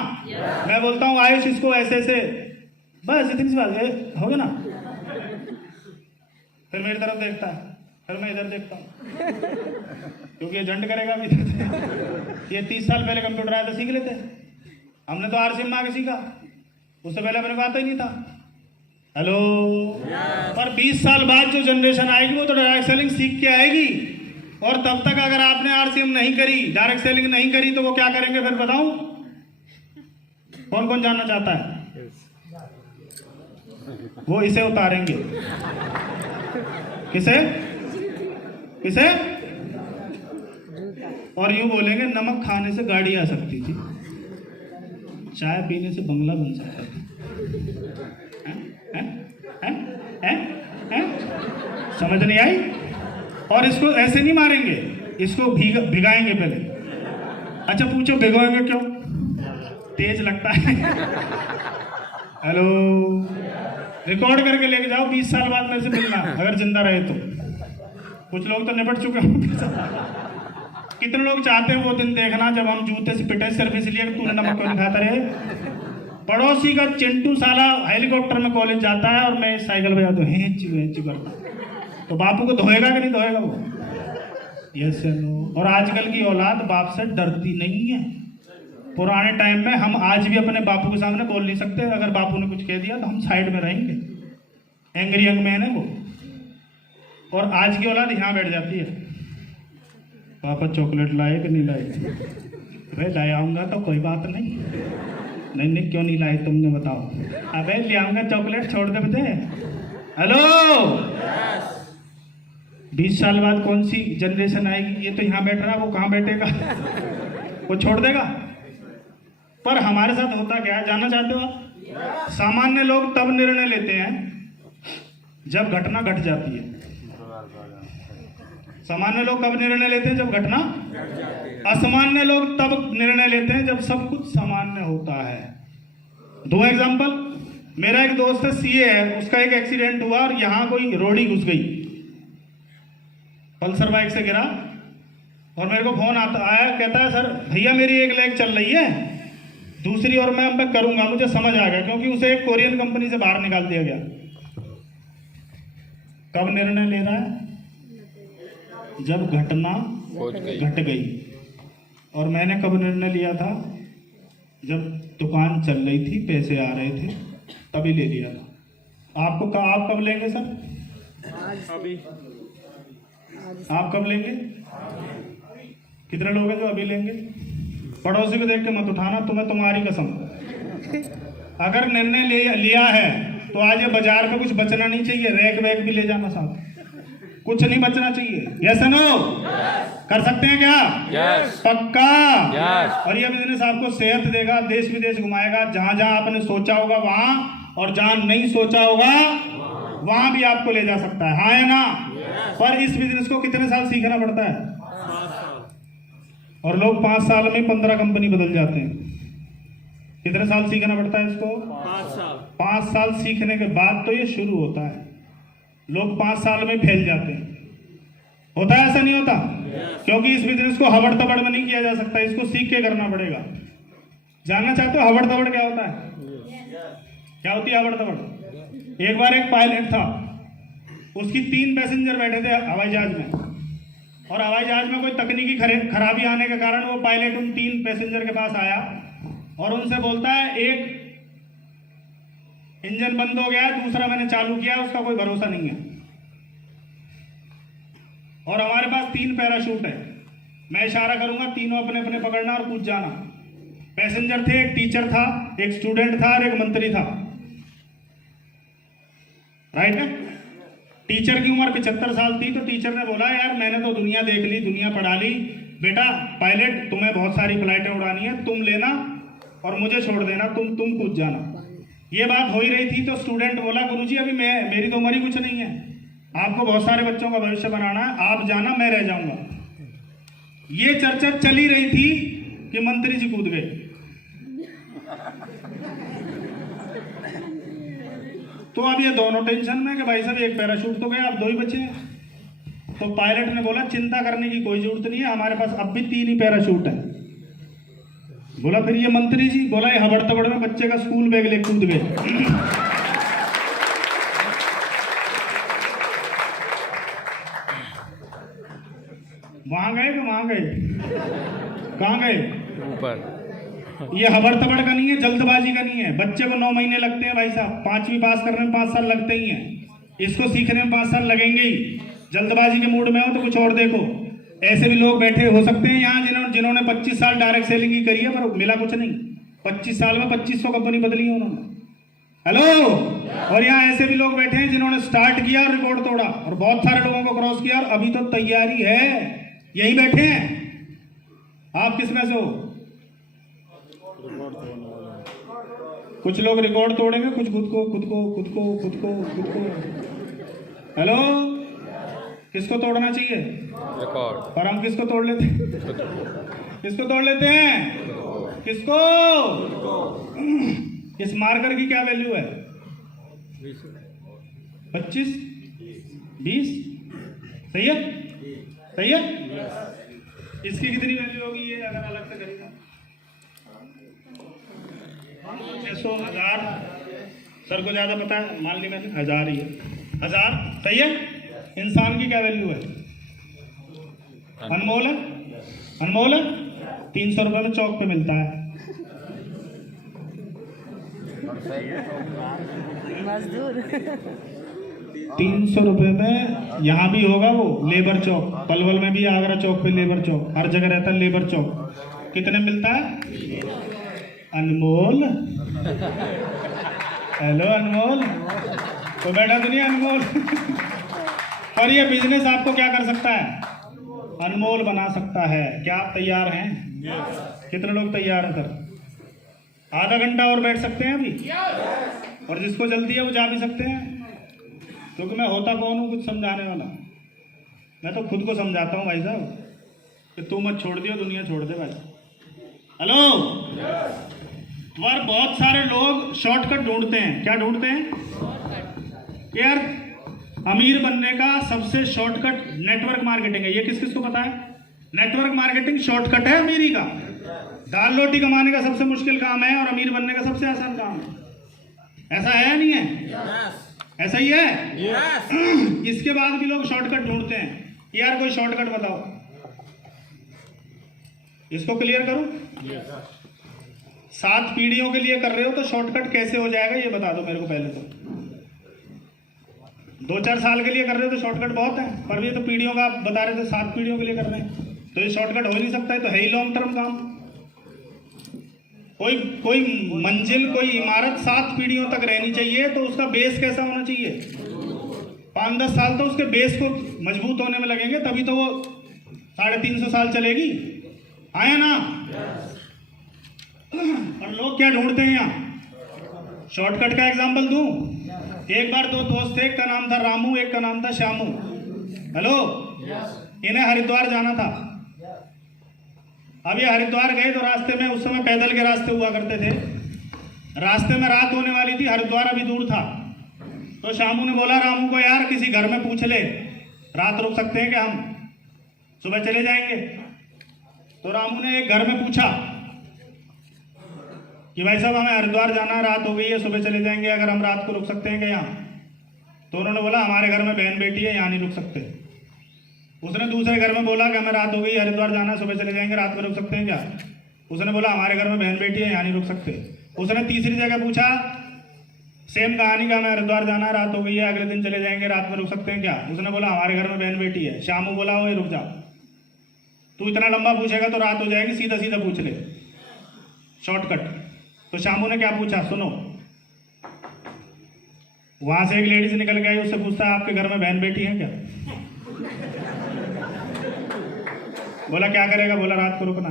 मैं बोलता हूँ आयुष इसको ऐसे ऐसे, बस इतनी सी बात हो गया ना। फिर मेरी तरफ देखता है, फिर मैं इधर देखता हूँ, क्योंकि ये जंड करेगा अभी। ये 30 साल पहले कंप्यूटर आया था, सीख लेते। हमने तो आरसीएम में आके सीखा, उससे पहले अपने को आता ही नहीं था। हेलो, पर 20 साल बाद जो जनरेशन आएगी वो तो डायरेक्ट सेलिंग सीख के आएगी। और तब तक अगर आपने आरसीएम नहीं करी, डायरेक्ट सेलिंग नहीं करी, तो वो क्या करेंगे फिर बताऊं? कौन कौन जानना चाहता है? वो इसे उतारेंगे। किसे? किसे? और यूं बोलेंगे, नमक खाने से गाड़ी आ सकती थी, चाय पीने से बंगला बन सकता था। समझ नहीं आई? और इसको ऐसे नहीं मारेंगे, इसको भिगाएंगे पहले। अच्छा पूछो भिगोएंगे क्यों? तेज लगता है। हेलो, रिकॉर्ड करके लेके जाओ, 20 साल बाद मेरे से मिलना अगर जिंदा रहे तो। कुछ लोग तो निपट चुके होंगे। कितने लोग चाहते हैं वो दिन देखना जब हम जूते से पिटे, सर्विस लिया तूने नमक क्यों नहीं खाता रहे। पड़ोसी का चिंटू साला हेलीकॉप्टर में कॉलेज जाता है और मैं साइकिल बजाता हूँ, हेंची करता, तो बापू को धोएगा कि नहीं धोएगा वो? Yes no. और आजकल की औलाद बाप से डरती नहीं है। पुराने टाइम में हम आज भी अपने बापू के सामने बोल नहीं सकते, अगर बापू ने कुछ कह दिया तो हम साइड में रहेंगे, एंग्री यंग मैन है वो। और आज की औलाद यहाँ बैठ जाती है, पापा चॉकलेट लाए कि नहीं लाए? अरे ले आऊँगा तो कोई बात नहीं। नहीं क्यों नहीं लाए तुमने बताओ? अबे ले आऊँगा चॉकलेट, छोड़ दे मुझे। हेलो, 20 साल बाद कौन सी जनरेशन आएगी? ये तो यहाँ बैठ रहा, वो कहाँ बैठेगा? वो छोड़ देगा। पर हमारे साथ होता क्या है जानना चाहते हो आप? सामान्य लोग तब निर्णय लेते हैं जब घटना घट जाती है। सामान्य लोग कब निर्णय लेते हैं? जब घटना। असामान्य लोग तब निर्णय लेते हैं जब सब कुछ सामान्य होता है। दो एग्जांपल, मेरा एक दोस्त है सीए है, उसका एक एक्सीडेंट हुआ और यहाँ कोई रोड़ी घुस गई, पल्सर बाइक से गिरा और मेरे को फोन आया, कहता है सर भैया मेरी एक लेग चल रही है, दूसरी और मैं करूंगा। मुझे समझ आ गया क्योंकि उसे एक कोरियन कंपनी से बाहर निकाल दिया गया। कब निर्णय ले रहा है? जब घटना घट गई। और मैंने कब निर्णय लिया था? जब दुकान चल रही थी, पैसे आ रहे थे, तभी ले लिया था। आप कब लेंगे सर? अभी। आप कब लेंगे? कितने लोग हैं जो अभी लेंगे? पड़ोसी को देख के मत उठाना, तुम्हें तुम्हारी कसम। अगर निर्णय लिया है तो आज ये बाजार में कुछ बचना नहीं चाहिए, रैक वैक भी ले जाना साथ, कुछ नहीं बचना चाहिए। Yes no? कर सकते हैं क्या? यस। पक्का? यस। और ये बिजनेस आपको सेहत देगा, देश विदेश घुमाएगा, जहां जहां आपने सोचा होगा वहां, और जहां नहीं सोचा होगा वहां भी आपको ले जा सकता है। हाँ या ना? पर इस बिजनेस को कितने साल सीखना पड़ता है? 5 साल। और लोग 5 साल में 15 कंपनी बदल जाते हैं। कितने साल सीखना पड़ता है इसको? 5 साल। 5 साल सीखने के बाद तो ये शुरू होता है। लोग 5 साल में फैल जाते हैं। होता है ऐसा? नहीं होता? क्योंकि इस बिजनेस को हबड़ तबड़ में नहीं किया जा सकता, इसको सीख के करना पड़ेगा। जानना चाहते हो हबड़ तबड़ क्या होता है? क्या होती है हबड़ तबड़? एक बार एक पायलट था, उसकी 3 पैसेंजर बैठे थे हवाई जहाज में, और हवाई जहाज में कोई तकनीकी खराबी आने के कारण वो पायलट उन 3 पैसेंजर के पास आया और उनसे बोलता है एक इंजन बंद हो गया, दूसरा मैंने चालू किया, उसका कोई भरोसा नहीं है, और हमारे पास 3 पैराशूट है, मैं इशारा करूंगा, तीनों अपने अपने पकड़ना और कूद जाना। पैसेंजर थे, एक टीचर था, एक स्टूडेंट था और एक मंत्री था। राइट है? टीचर की उम्र 75 साल थी, तो टीचर ने बोला यार मैंने तो दुनिया देख ली, दुनिया पढ़ा ली, बेटा पायलट तुम्हें बहुत सारी फ्लाइटें उड़ानी है, तुम लेना और मुझे छोड़ देना, तुम कूद जाना। ये बात हो ही रही थी तो स्टूडेंट बोला गुरुजी अभी मेरी तो उम्र ही कुछ नहीं है, आपको बहुत सारे बच्चों का भविष्य बनाना है, आप जाना मैं रह जाऊंगा। ये चर्चा चली रही थी कि मंत्री जी कूद गए। तो अब ये दोनों टेंशन में कि भाई साहब एक पैराशूट तो गया, अब 2 ही बचे हैं। तो पायलट ने बोला चिंता करने की कोई जरूरत नहीं है, हमारे पास अब भी 3 ही पैराशूट है। बोला फिर ये मंत्री जी? बोला ये हबड़ तबड़ में बच्चे का स्कूल बैग ले कूद गए। वहां गए कि वहां गए? कहां गए? ऊपर। ये हबड़ तबड़ का नहीं है, जल्दबाजी का नहीं है। बच्चे को 9 महीने लगते हैं भाई साहब, 5वीं पास करने में 5 साल लगते ही हैं, इसको सीखने में 5 साल लगेंगे ही। जल्दबाजी के मूड में हो तो कुछ और देखो। ऐसे भी लोग बैठे हो सकते हैं यहाँ जिन्होंने 25 साल डायरेक्ट सेलिंग की करी है पर मिला कुछ नहीं। 25 साल में 2500 कंपनी बदली है उन्होंने। हेलो, और यहाँ ऐसे भी लोग बैठे हैं जिन्होंने स्टार्ट किया और रिकॉर्ड तोड़ा और बहुत सारे लोगों को क्रॉस किया और अभी तो तैयारी है, यही बैठे हैं। आप किस में से हो? कुछ लोग रिकॉर्ड तोड़ेंगे, कुछ खुद को। हेलो, किसको तोड़ना चाहिए? रिकॉर्ड। और हम किसको तोड़ लेते हैं? किसको तोड़ लेते हैं? किसको? इस मार्कर की क्या वैल्यू है? 25, 20, सही है? सही है? इसकी कितनी वैल्यू होगी ये अगर अलग से करेगा? 600, 1000। सर को ज्यादा पता है, मान ली मैंने 1000 ही है। 1000 सही है? इंसान की क्या वैल्यू है? अनमोल है? अनमोल है? 300 रुपये में चौक पे मिलता है। मजदूर 300 रुपये में यहाँ भी होगा वो लेबर चौक, पलवल में भी, आगरा चौक पे लेबर चौक, हर जगह रहता है लेबर चौक। कितने मिलता है? अनमोल। हेलो अनमोल, तो बैठा तो नहीं अनमोल। पर ये बिजनेस आपको क्या कर सकता है? अनमोल बना सकता है। क्या आप तैयार हैं? कितने लोग तैयार हैं सर? आधा घंटा और बैठ सकते हैं अभी? और जिसको जल्दी है वो जा भी सकते हैं, क्योंकि मैं होता कौन हूँ कुछ समझाने वाला। मैं तो खुद को समझाता हूँ भाई साहब, कि तू मत छोड़ दियो, दुनिया छोड़ दे भाई। हेलो, पर बहुत सारे लोग शॉर्टकट ढूंढते हैं। क्या ढूंढते हैं यार? अमीर बनने का सबसे शॉर्टकट नेटवर्क मार्केटिंग है। ये किस किस को पता है? नेटवर्क मार्केटिंग शॉर्टकट है अमीरी का। दाल रोटी कमाने का सबसे मुश्किल काम है और अमीर बनने का सबसे आसान काम है। ऐसा है या नहीं है? ऐसा ही है। इसके बाद भी लोग शॉर्टकट ढूंढते हैं। यार कोई शॉर्टकट बताओ, इसको क्लियर करूं? 7 पीढ़ियों के लिए कर रहे हो तो शॉर्टकट कैसे हो जाएगा ये बता दो मेरे को पहले तो। 2-4 साल के लिए कर रहे हो तो शॉर्टकट बहुत है, पर ये तो पीढ़ियों का आप बता रहे थे, 7 पीढ़ियों के लिए कर रहे हैं, तो ये शॉर्टकट हो नहीं सकता है। तो है ही लॉन्ग टर्म काम। कोई मंजिल, कोई इमारत 7 पीढ़ियों तक रहनी चाहिए, तो उसका बेस कैसा होना चाहिए? 5-10 साल तो उसके बेस को मजबूत होने में लगेंगे, तभी तो वो 350 साल चलेगी। आया ना? और लोग क्या ढूंढते हैं यहाँ? शॉर्टकट का एग्जांपल दूं? एक बार 2 दोस्त थे, एक का नाम था रामू, एक का नाम था श्यामू। हेलो, इन्हें हरिद्वार जाना था। अब ये हरिद्वार गए तो रास्ते में, उस समय पैदल के रास्ते हुआ करते थे, रास्ते में रात होने वाली थी, हरिद्वार अभी दूर था। तो श्यामू ने बोला रामू को, यार किसी घर में पूछ ले, रात रुक सकते हैं कि हम सुबह चले जाएंगे? तो रामू ने एक घर में पूछा कि भाई साहब हमें हरिद्वार जाना है, रात हो गई है, सुबह चले जाएंगे, अगर हम रात को रुक सकते हैं क्या यहाँ? तो उन्होंने बोला हमारे घर में बहन बेटी है, यहाँ नहीं रुक सकते। उसने दूसरे घर में बोला कि हमें रात हो गई, हरिद्वार जाना है, सुबह चले जाएंगे, रात में रुक सकते हैं क्या? उसने बोला हमारे घर में बहन बेटी है, यहाँ नहीं रुक सकते। उसने तीसरी जगह पूछा, सेम कहानी का, हमें हरिद्वार जाना है, रात हो गई है, अगले दिन चले जाएंगे, रात में रुक सकते हैं क्या? उसने बोला हमारे घर में बहन बेटी है। श्यामू बोला वही रुक जा, तू इतना लंबा पूछेगा तो रात हो जाएगी, सीधा सीधा पूछ ले, शॉर्टकट। तो श्यामू ने क्या पूछा सुनो। वहां से एक लेडीज निकल गई, उससे पूछता है आपके घर में बहन बेटी है क्या? बोला क्या करेगा? बोला रात को रुकना।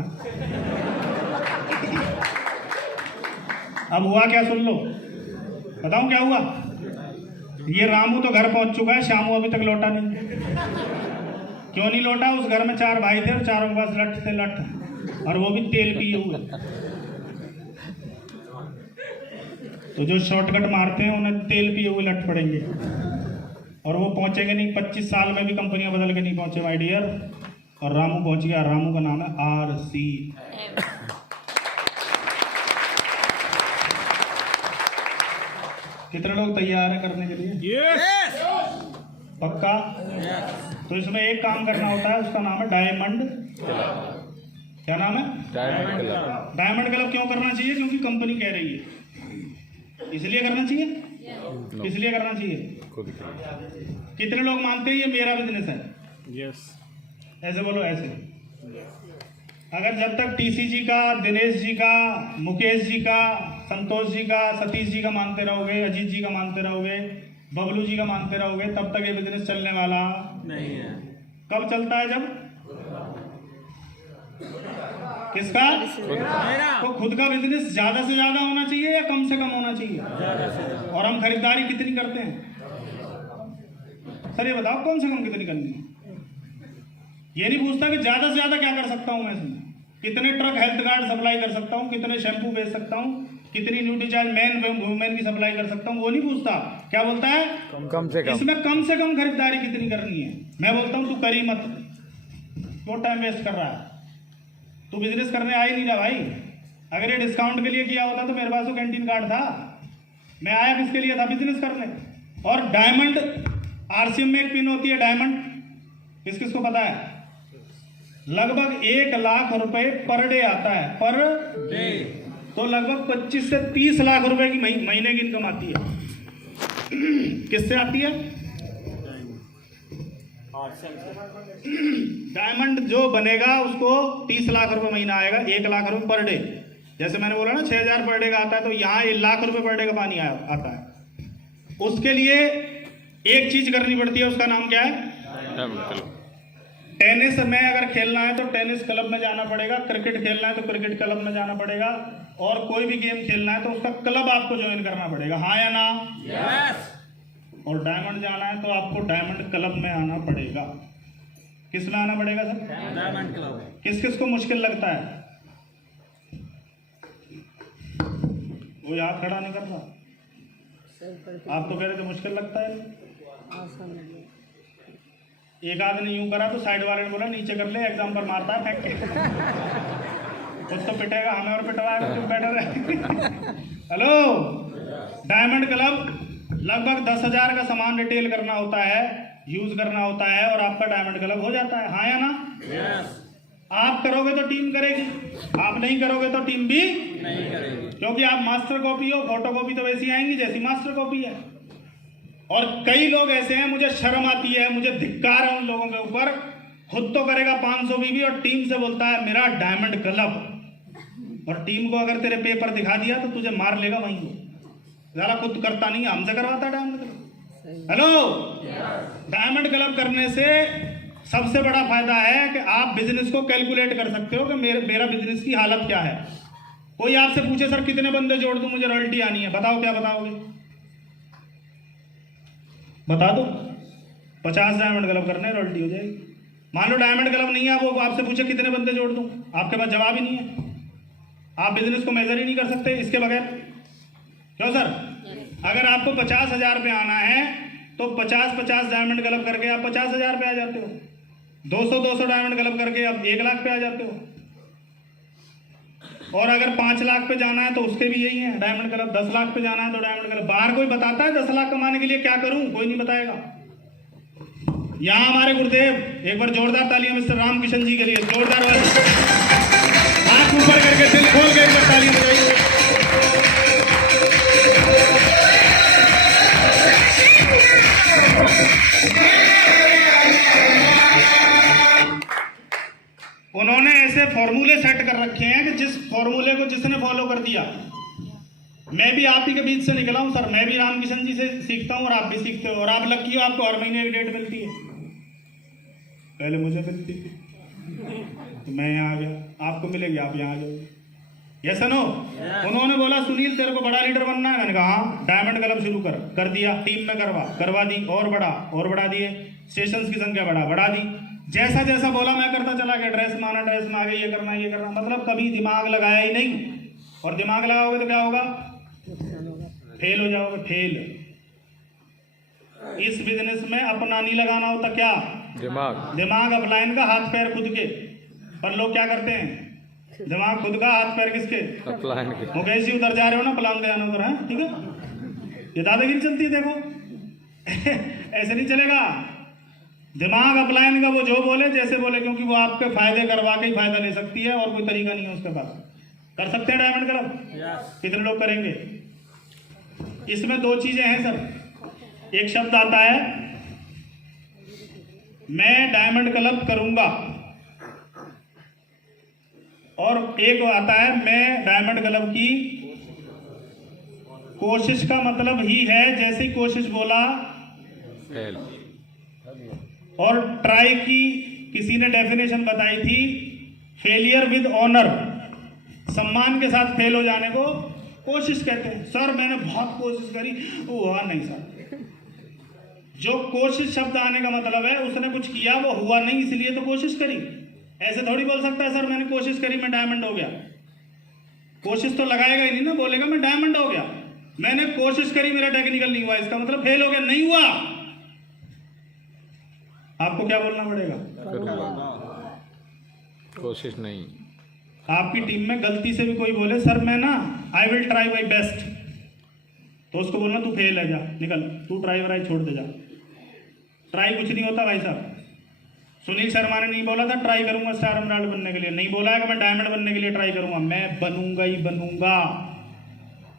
अब हुआ क्या सुन लो, बताऊं क्या हुआ? ये रामू तो घर पहुंच चुका है, श्यामू अभी तक लौटा नहीं। क्यों नहीं लौटा? उस घर में 4 भाई थे और चारों के पास लठ थे, लठ, और वो भी तेल पिए हुए। तो जो शॉर्टकट मारते हैं उन्हें तेल पिए हुए लठ पड़ेंगे, और वो पहुंचेंगे नहीं। 25 साल में भी कंपनियां बदल के नहीं पहुंचे माय डियर, और रामू पहुंच गया। रामू का नाम है RCM। कितने लोग तैयार हैं करने के लिए? पक्का? तो इसमें एक काम करना होता है, उसका नाम है डायमंड। क्या नाम है? Diamond club. क्यों करना चाहिए? क्योंकि कंपनी कह रही है, इसलिए करना चाहिए। इसलिए करना चाहिए। कितने लोग मानते हैं ये मेरा बिजनेस है? यस। ऐसे बोलो, ऐसे। अगर जब तक TC जी का, दिनेश जी का, मुकेश जी का, संतोष जी का, सतीश जी का मानते रहोगे, अजीत जी का मानते रहोगे, बबलू जी का मानते रहोगे, तब तक ये बिजनेस चलने वाला नहीं है। कब चलता है? जब किसका? मेरा। तो खुद का बिजनेस ज्यादा से ज्यादा होना चाहिए या कम से कम होना चाहिए? और हम खरीदारी कितनी करते हैं? सर ये बताओ कम से कम कितनी करनी है? ये नहीं पूछता कि ज्यादा से ज्यादा क्या कर सकता हूं मैं इसमें, कितने ट्रक हेल्थ कार्ड सप्लाई कर सकता हूँ, कितने शैम्पू बेच सकता हूँ, कितनी न्यूट्रीचार्ज मैन वुमेन की सप्लाई कर सकता हूँ, वो नहीं पूछता। क्या बोलता है? कम से कम। इसमें कम से कम खरीदारी कितनी करनी है। मैं बोलता हूँ तू करी मत, क्यों टाइम वेस्ट कर रहा है? तू बिजनेस करने आ ही नहीं रहा भाई। अगर ये डिस्काउंट के लिए किया होता तो मेरे पास तो कैंटीन कार्ड था। मैं आया किसके लिए था? बिजनेस करने। और डायमंड आरसीएम में एक पिन होती है डायमंड, किस किस को पता है? लगभग 1 लाख रुपए पर डे आता है, पर डे। तो लगभग 25 से 30 लाख रुपए की महीने की इनकम आती है। किससे आती है? डायमंड जो बनेगा उसको 30 लाख रुपए महीना आएगा, 1 लाख रुपए पर डे। जैसे मैंने बोला ना 6,000 पर डे का आता है, तो यहाँ 1 लाख रुपए पर डे का पानी आता है। उसके लिए एक चीज करनी पड़ती है, उसका नाम क्या है? टेनिस में अगर खेलना है तो टेनिस क्लब में जाना पड़ेगा, क्रिकेट खेलना है तो क्रिकेट क्लब में जाना पड़ेगा, और कोई भी गेम खेलना है तो उसका क्लब आपको ज्वाइन करना पड़ेगा। हाँ या ना? यस। और डायमंड जाना है तो आपको डायमंड क्लब में आना पड़ेगा। किस में आना पड़ेगा सर? Diamond club. किस किस को मुश्किल लगता है? वो याद खड़ा नहीं करता। आप तो कह रहे थे मुश्किल लगता है। एक आदमी यूं करा तो साइड वाले ने बोला नीचे कर ले, एग्जाम पर मारता है फेंक के। खुद तो पिटेगा हमें और पिटवाएगा, क्यों बेटर है। हेलो, डायमंड क्लब लगभग 10,000 का सामान रिटेल करना होता है, यूज करना होता है, और आपका डायमंड क्लब हो जाता है। हाँ या ना? यस। आप करोगे तो टीम करेगी, आप नहीं करोगे तो टीम भी नहीं करेगी, क्योंकि आप मास्टर कॉपी हो। फोटो कॉपी तो वैसी आएंगी जैसी मास्टर कॉपी है। और कई लोग ऐसे हैं, मुझे शर्म आती है, मुझे धिक्कार है उन लोगों के ऊपर। खुद तो करेगा 500 बीबी और टीम से बोलता है मेरा डायमंड क्लब, और टीम को अगर तेरे पेपर दिखा दिया तो तुझे मार लेगा वहीं। जरा खुद करता नहीं, हमसे करवाता diamond club. Hello, diamond club करने से सबसे बड़ा फायदा है कि आप बिजनेस को कैलकुलेट कर सकते हो कि मेरा बिजनेस की हालत क्या है। कोई आपसे पूछे सर कितने बंदे जोड़ दूं मुझे रॉयल्टी आनी है, बताओ क्या बताओगे? बता दो। 50 डायमंड क्लब करने रॉयल्टी हो जाएगी। मान लो डायमंड क्लब नहीं है, वो आपसे पूछे कितने बंदे जोड़ दूं, आपके पास जवाब ही नहीं है। आप बिजनेस को मेजर ही नहीं कर सकते इसके बगैर। क्यों सर? अगर आपको 50,000 पे आना है तो 50-50 डायमंड क्लब करके आप 50,000 पे आ जाते हो। 200-200 डायमंड क्लब करके आप 1 लाख पे आ जाते हो। और अगर 5 लाख पे जाना है तो उसके भी यही है डायमंड क्लब। 10 लाख पे जाना है तो डायमंड क्लब। बाहर कोई बताता है 10 लाख कमाने के लिए क्या करूं? कोई नहीं बताएगा। यहाँ हमारे गुरुदेव, एक बार जोरदार तालियां मिस्टर रामकिशन जी के लिए, जोरदार वाली हाथ ऊपर करके दिल खोल के एक बार ताली बजाइए। उन्होंने ऐसे फॉर्मूले सेट कर रखे हैं कि जिस फॉर्मूले को जिसने फॉलो कर दिया, मैं भी आप ही के बीच से निकला हूं सर, मैं भी रामकिशन जी से सीखता हूं और आप भी सीखते हो। और आप लकी हो, आपको हर महीने एक डेट मिलती है। पहले मुझे मिलती थी तो मैं यहाँ आ गया, आपको मिलेगी, आप यहाँ आ जाओगे। Yes no? उन्होंने बोला सुनील तेरे को बड़ा लीडर बनना है। मैंने कहा हाँ, डायमंड क्लब शुरू कर दिया, टीम में करवा दी, और बढ़ा दिए, सेशंस की संख्या बढ़ा दी। जैसा जैसा बोला मैं करता चला गया। ड्रेस में आ गई, ये करना, मतलब कभी दिमाग लगाया ही नहीं। और दिमाग लगाओगे तो क्या होगा? फेल हो जाओगे, फेल। इस बिजनेस में अपना नहीं लगाना होता, क्या? दिमाग अपलाइन का, हाथ पैर खुद के। पर लोग क्या करते हैं? दिमाग खुद का, हाथ पैर किसके? अपलाइन के। मुकेश जी उधर जा रहे हो ना, प्लान दे आना उधर है, ठीक है? ये दादागिरी चलती है, देखो। ऐसे नहीं चलेगा। दिमाग अपलाइन का, वो जो बोले जैसे बोले, क्योंकि वो आपके फायदे करवा के ही फायदा ले सकती है, और कोई तरीका नहीं है उसके पास। कर सकते हैं डायमंड क्लब? कितने लोग करेंगे? इसमें 2 चीजें हैं सर। एक शब्द आता है मैं डायमंड क्लब करूंगा, और एक आता है मैं डायमंड क्लब की कोशिश। का मतलब ही है जैसी कोशिश बोला फेल। और ट्राई की किसी ने डेफिनेशन बताई थी, फेलियर विद ऑनर, सम्मान के साथ फेल हो जाने को कोशिश कहते हैं। सर मैंने बहुत कोशिश करी, वो हुआ नहीं सर। जो कोशिश शब्द आने का मतलब है उसने कुछ किया, वो हुआ नहीं, इसलिए तो कोशिश करी। ऐसे थोड़ी बोल सकता है सर मैंने कोशिश करी मैं डायमंड हो गया। कोशिश तो लगाएगा ही नहीं ना, बोलेगा मैं डायमंड हो गया। मैंने कोशिश करी मेरा टेक्निकल नहीं हुआ, इसका मतलब फेल हो गया, नहीं हुआ। आपको क्या बोलना पड़ेगा? कोशिश नहीं। आपकी टीम में गलती से भी कोई बोले सर मैं ना I will try my best, तो उसको बोलना तू फेल है, जा निकल, तू ट्राई वराई छोड़ दे जा। ट्राई कुछ नहीं होता भाई साहब। सुनील शर्मा ने नहीं बोला था ट्राई करूंगा स्टार एमराल्ड बनने के लिए, नहीं बोला है कि मैं डायमंड बनने के लिए ट्राई करूंगा, मैं बनूंगा ही बनूंगा।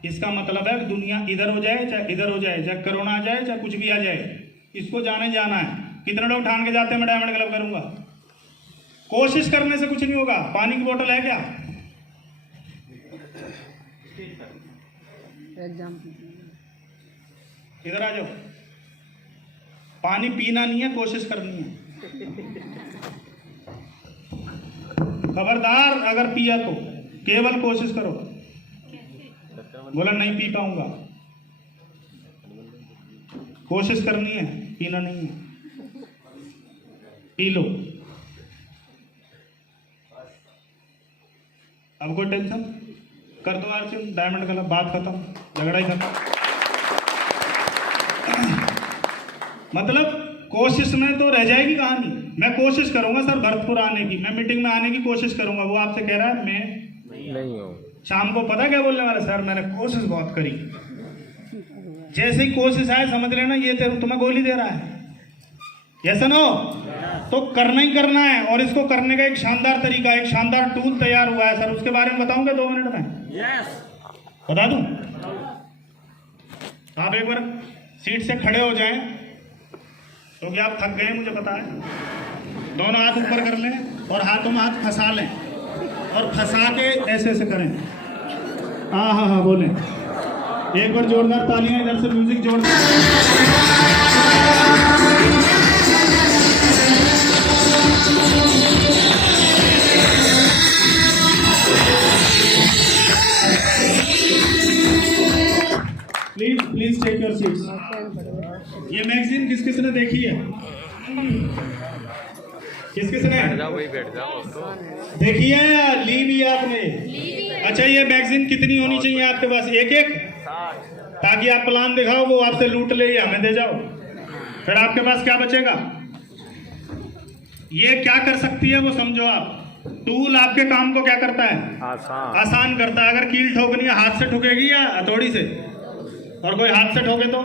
इसका मतलब है कि दुनिया इधर हो जाए चाहे इधर हो जाए, चाहे कोरोना आ जाए चाहे कुछ भी आ जाए, इसको जाने जाना है। कितने लोग ठान के जाते हैं मैं डायमंड क्लब करूंगा? कोशिश करने से कुछ नहीं होगा। पानी की बोतल है क्या? एग्जाम इधर आ जाओ। पानी पीना नहीं है, कोशिश करनी है। खबरदार अगर पिया तो केवल कोशिश करो। बोला नहीं पी पाऊंगा, कोशिश करनी है, पीना नहीं है। P low. अब कोई टेंशन कर दो यार, डायमंड क्लब, बात खत्म, झगड़ा ही खत्म। मतलब कोशिश में तो रह जाएगी कहानी। मैं कोशिश करूंगा सर भरतपुर आने की, मैं मीटिंग में आने की कोशिश करूंगा। वो आपसे कह रहा है मैं नहीं हो। शाम को पता क्या बोलने वाला? सर मैंने कोशिश बहुत करी। जैसे ही कोशिश आए समझ लेना ये तुम्हें गोली दे रहा है। Yes no? तो करना ही करना है। और इसको करने का एक शानदार तरीका, एक शानदार टूल तैयार हुआ है सर, उसके बारे में बताऊंगा 2 मिनट में। यस, बता दूं? आप एक बार सीट से खड़े हो जाएं, क्योंकि आप थक गए मुझे पता है। दोनों हाथ ऊपर कर लें और हाथों में हाथ फंसा लें और फंसा के ऐसे ऐसे करें। हाँ हाँ हाँ बोलें। एक बार जोरदार तालियां, इधर से म्यूजिक जोरदार। Please please take your seats. ये मैगजीन किस किसने देखी है? किस किसने बैठ जाओ। देखी है या ली भी आपने? अच्छा ये मैगजीन कितनी होनी चाहिए आपके पास? एक एक, ताकि आप प्लान दिखाओ, वो आपसे लूट ले या हमें दे जाओ। फिर आपके पास क्या बचेगा? ये क्या कर सकती है वो समझो आप। टूल आपके काम को क्या करता है? आसान करता है। अगर कील ठोकनी है हाथ से ठुकेगी या हथौड़ी से? और कोई हाथ से ठोके तो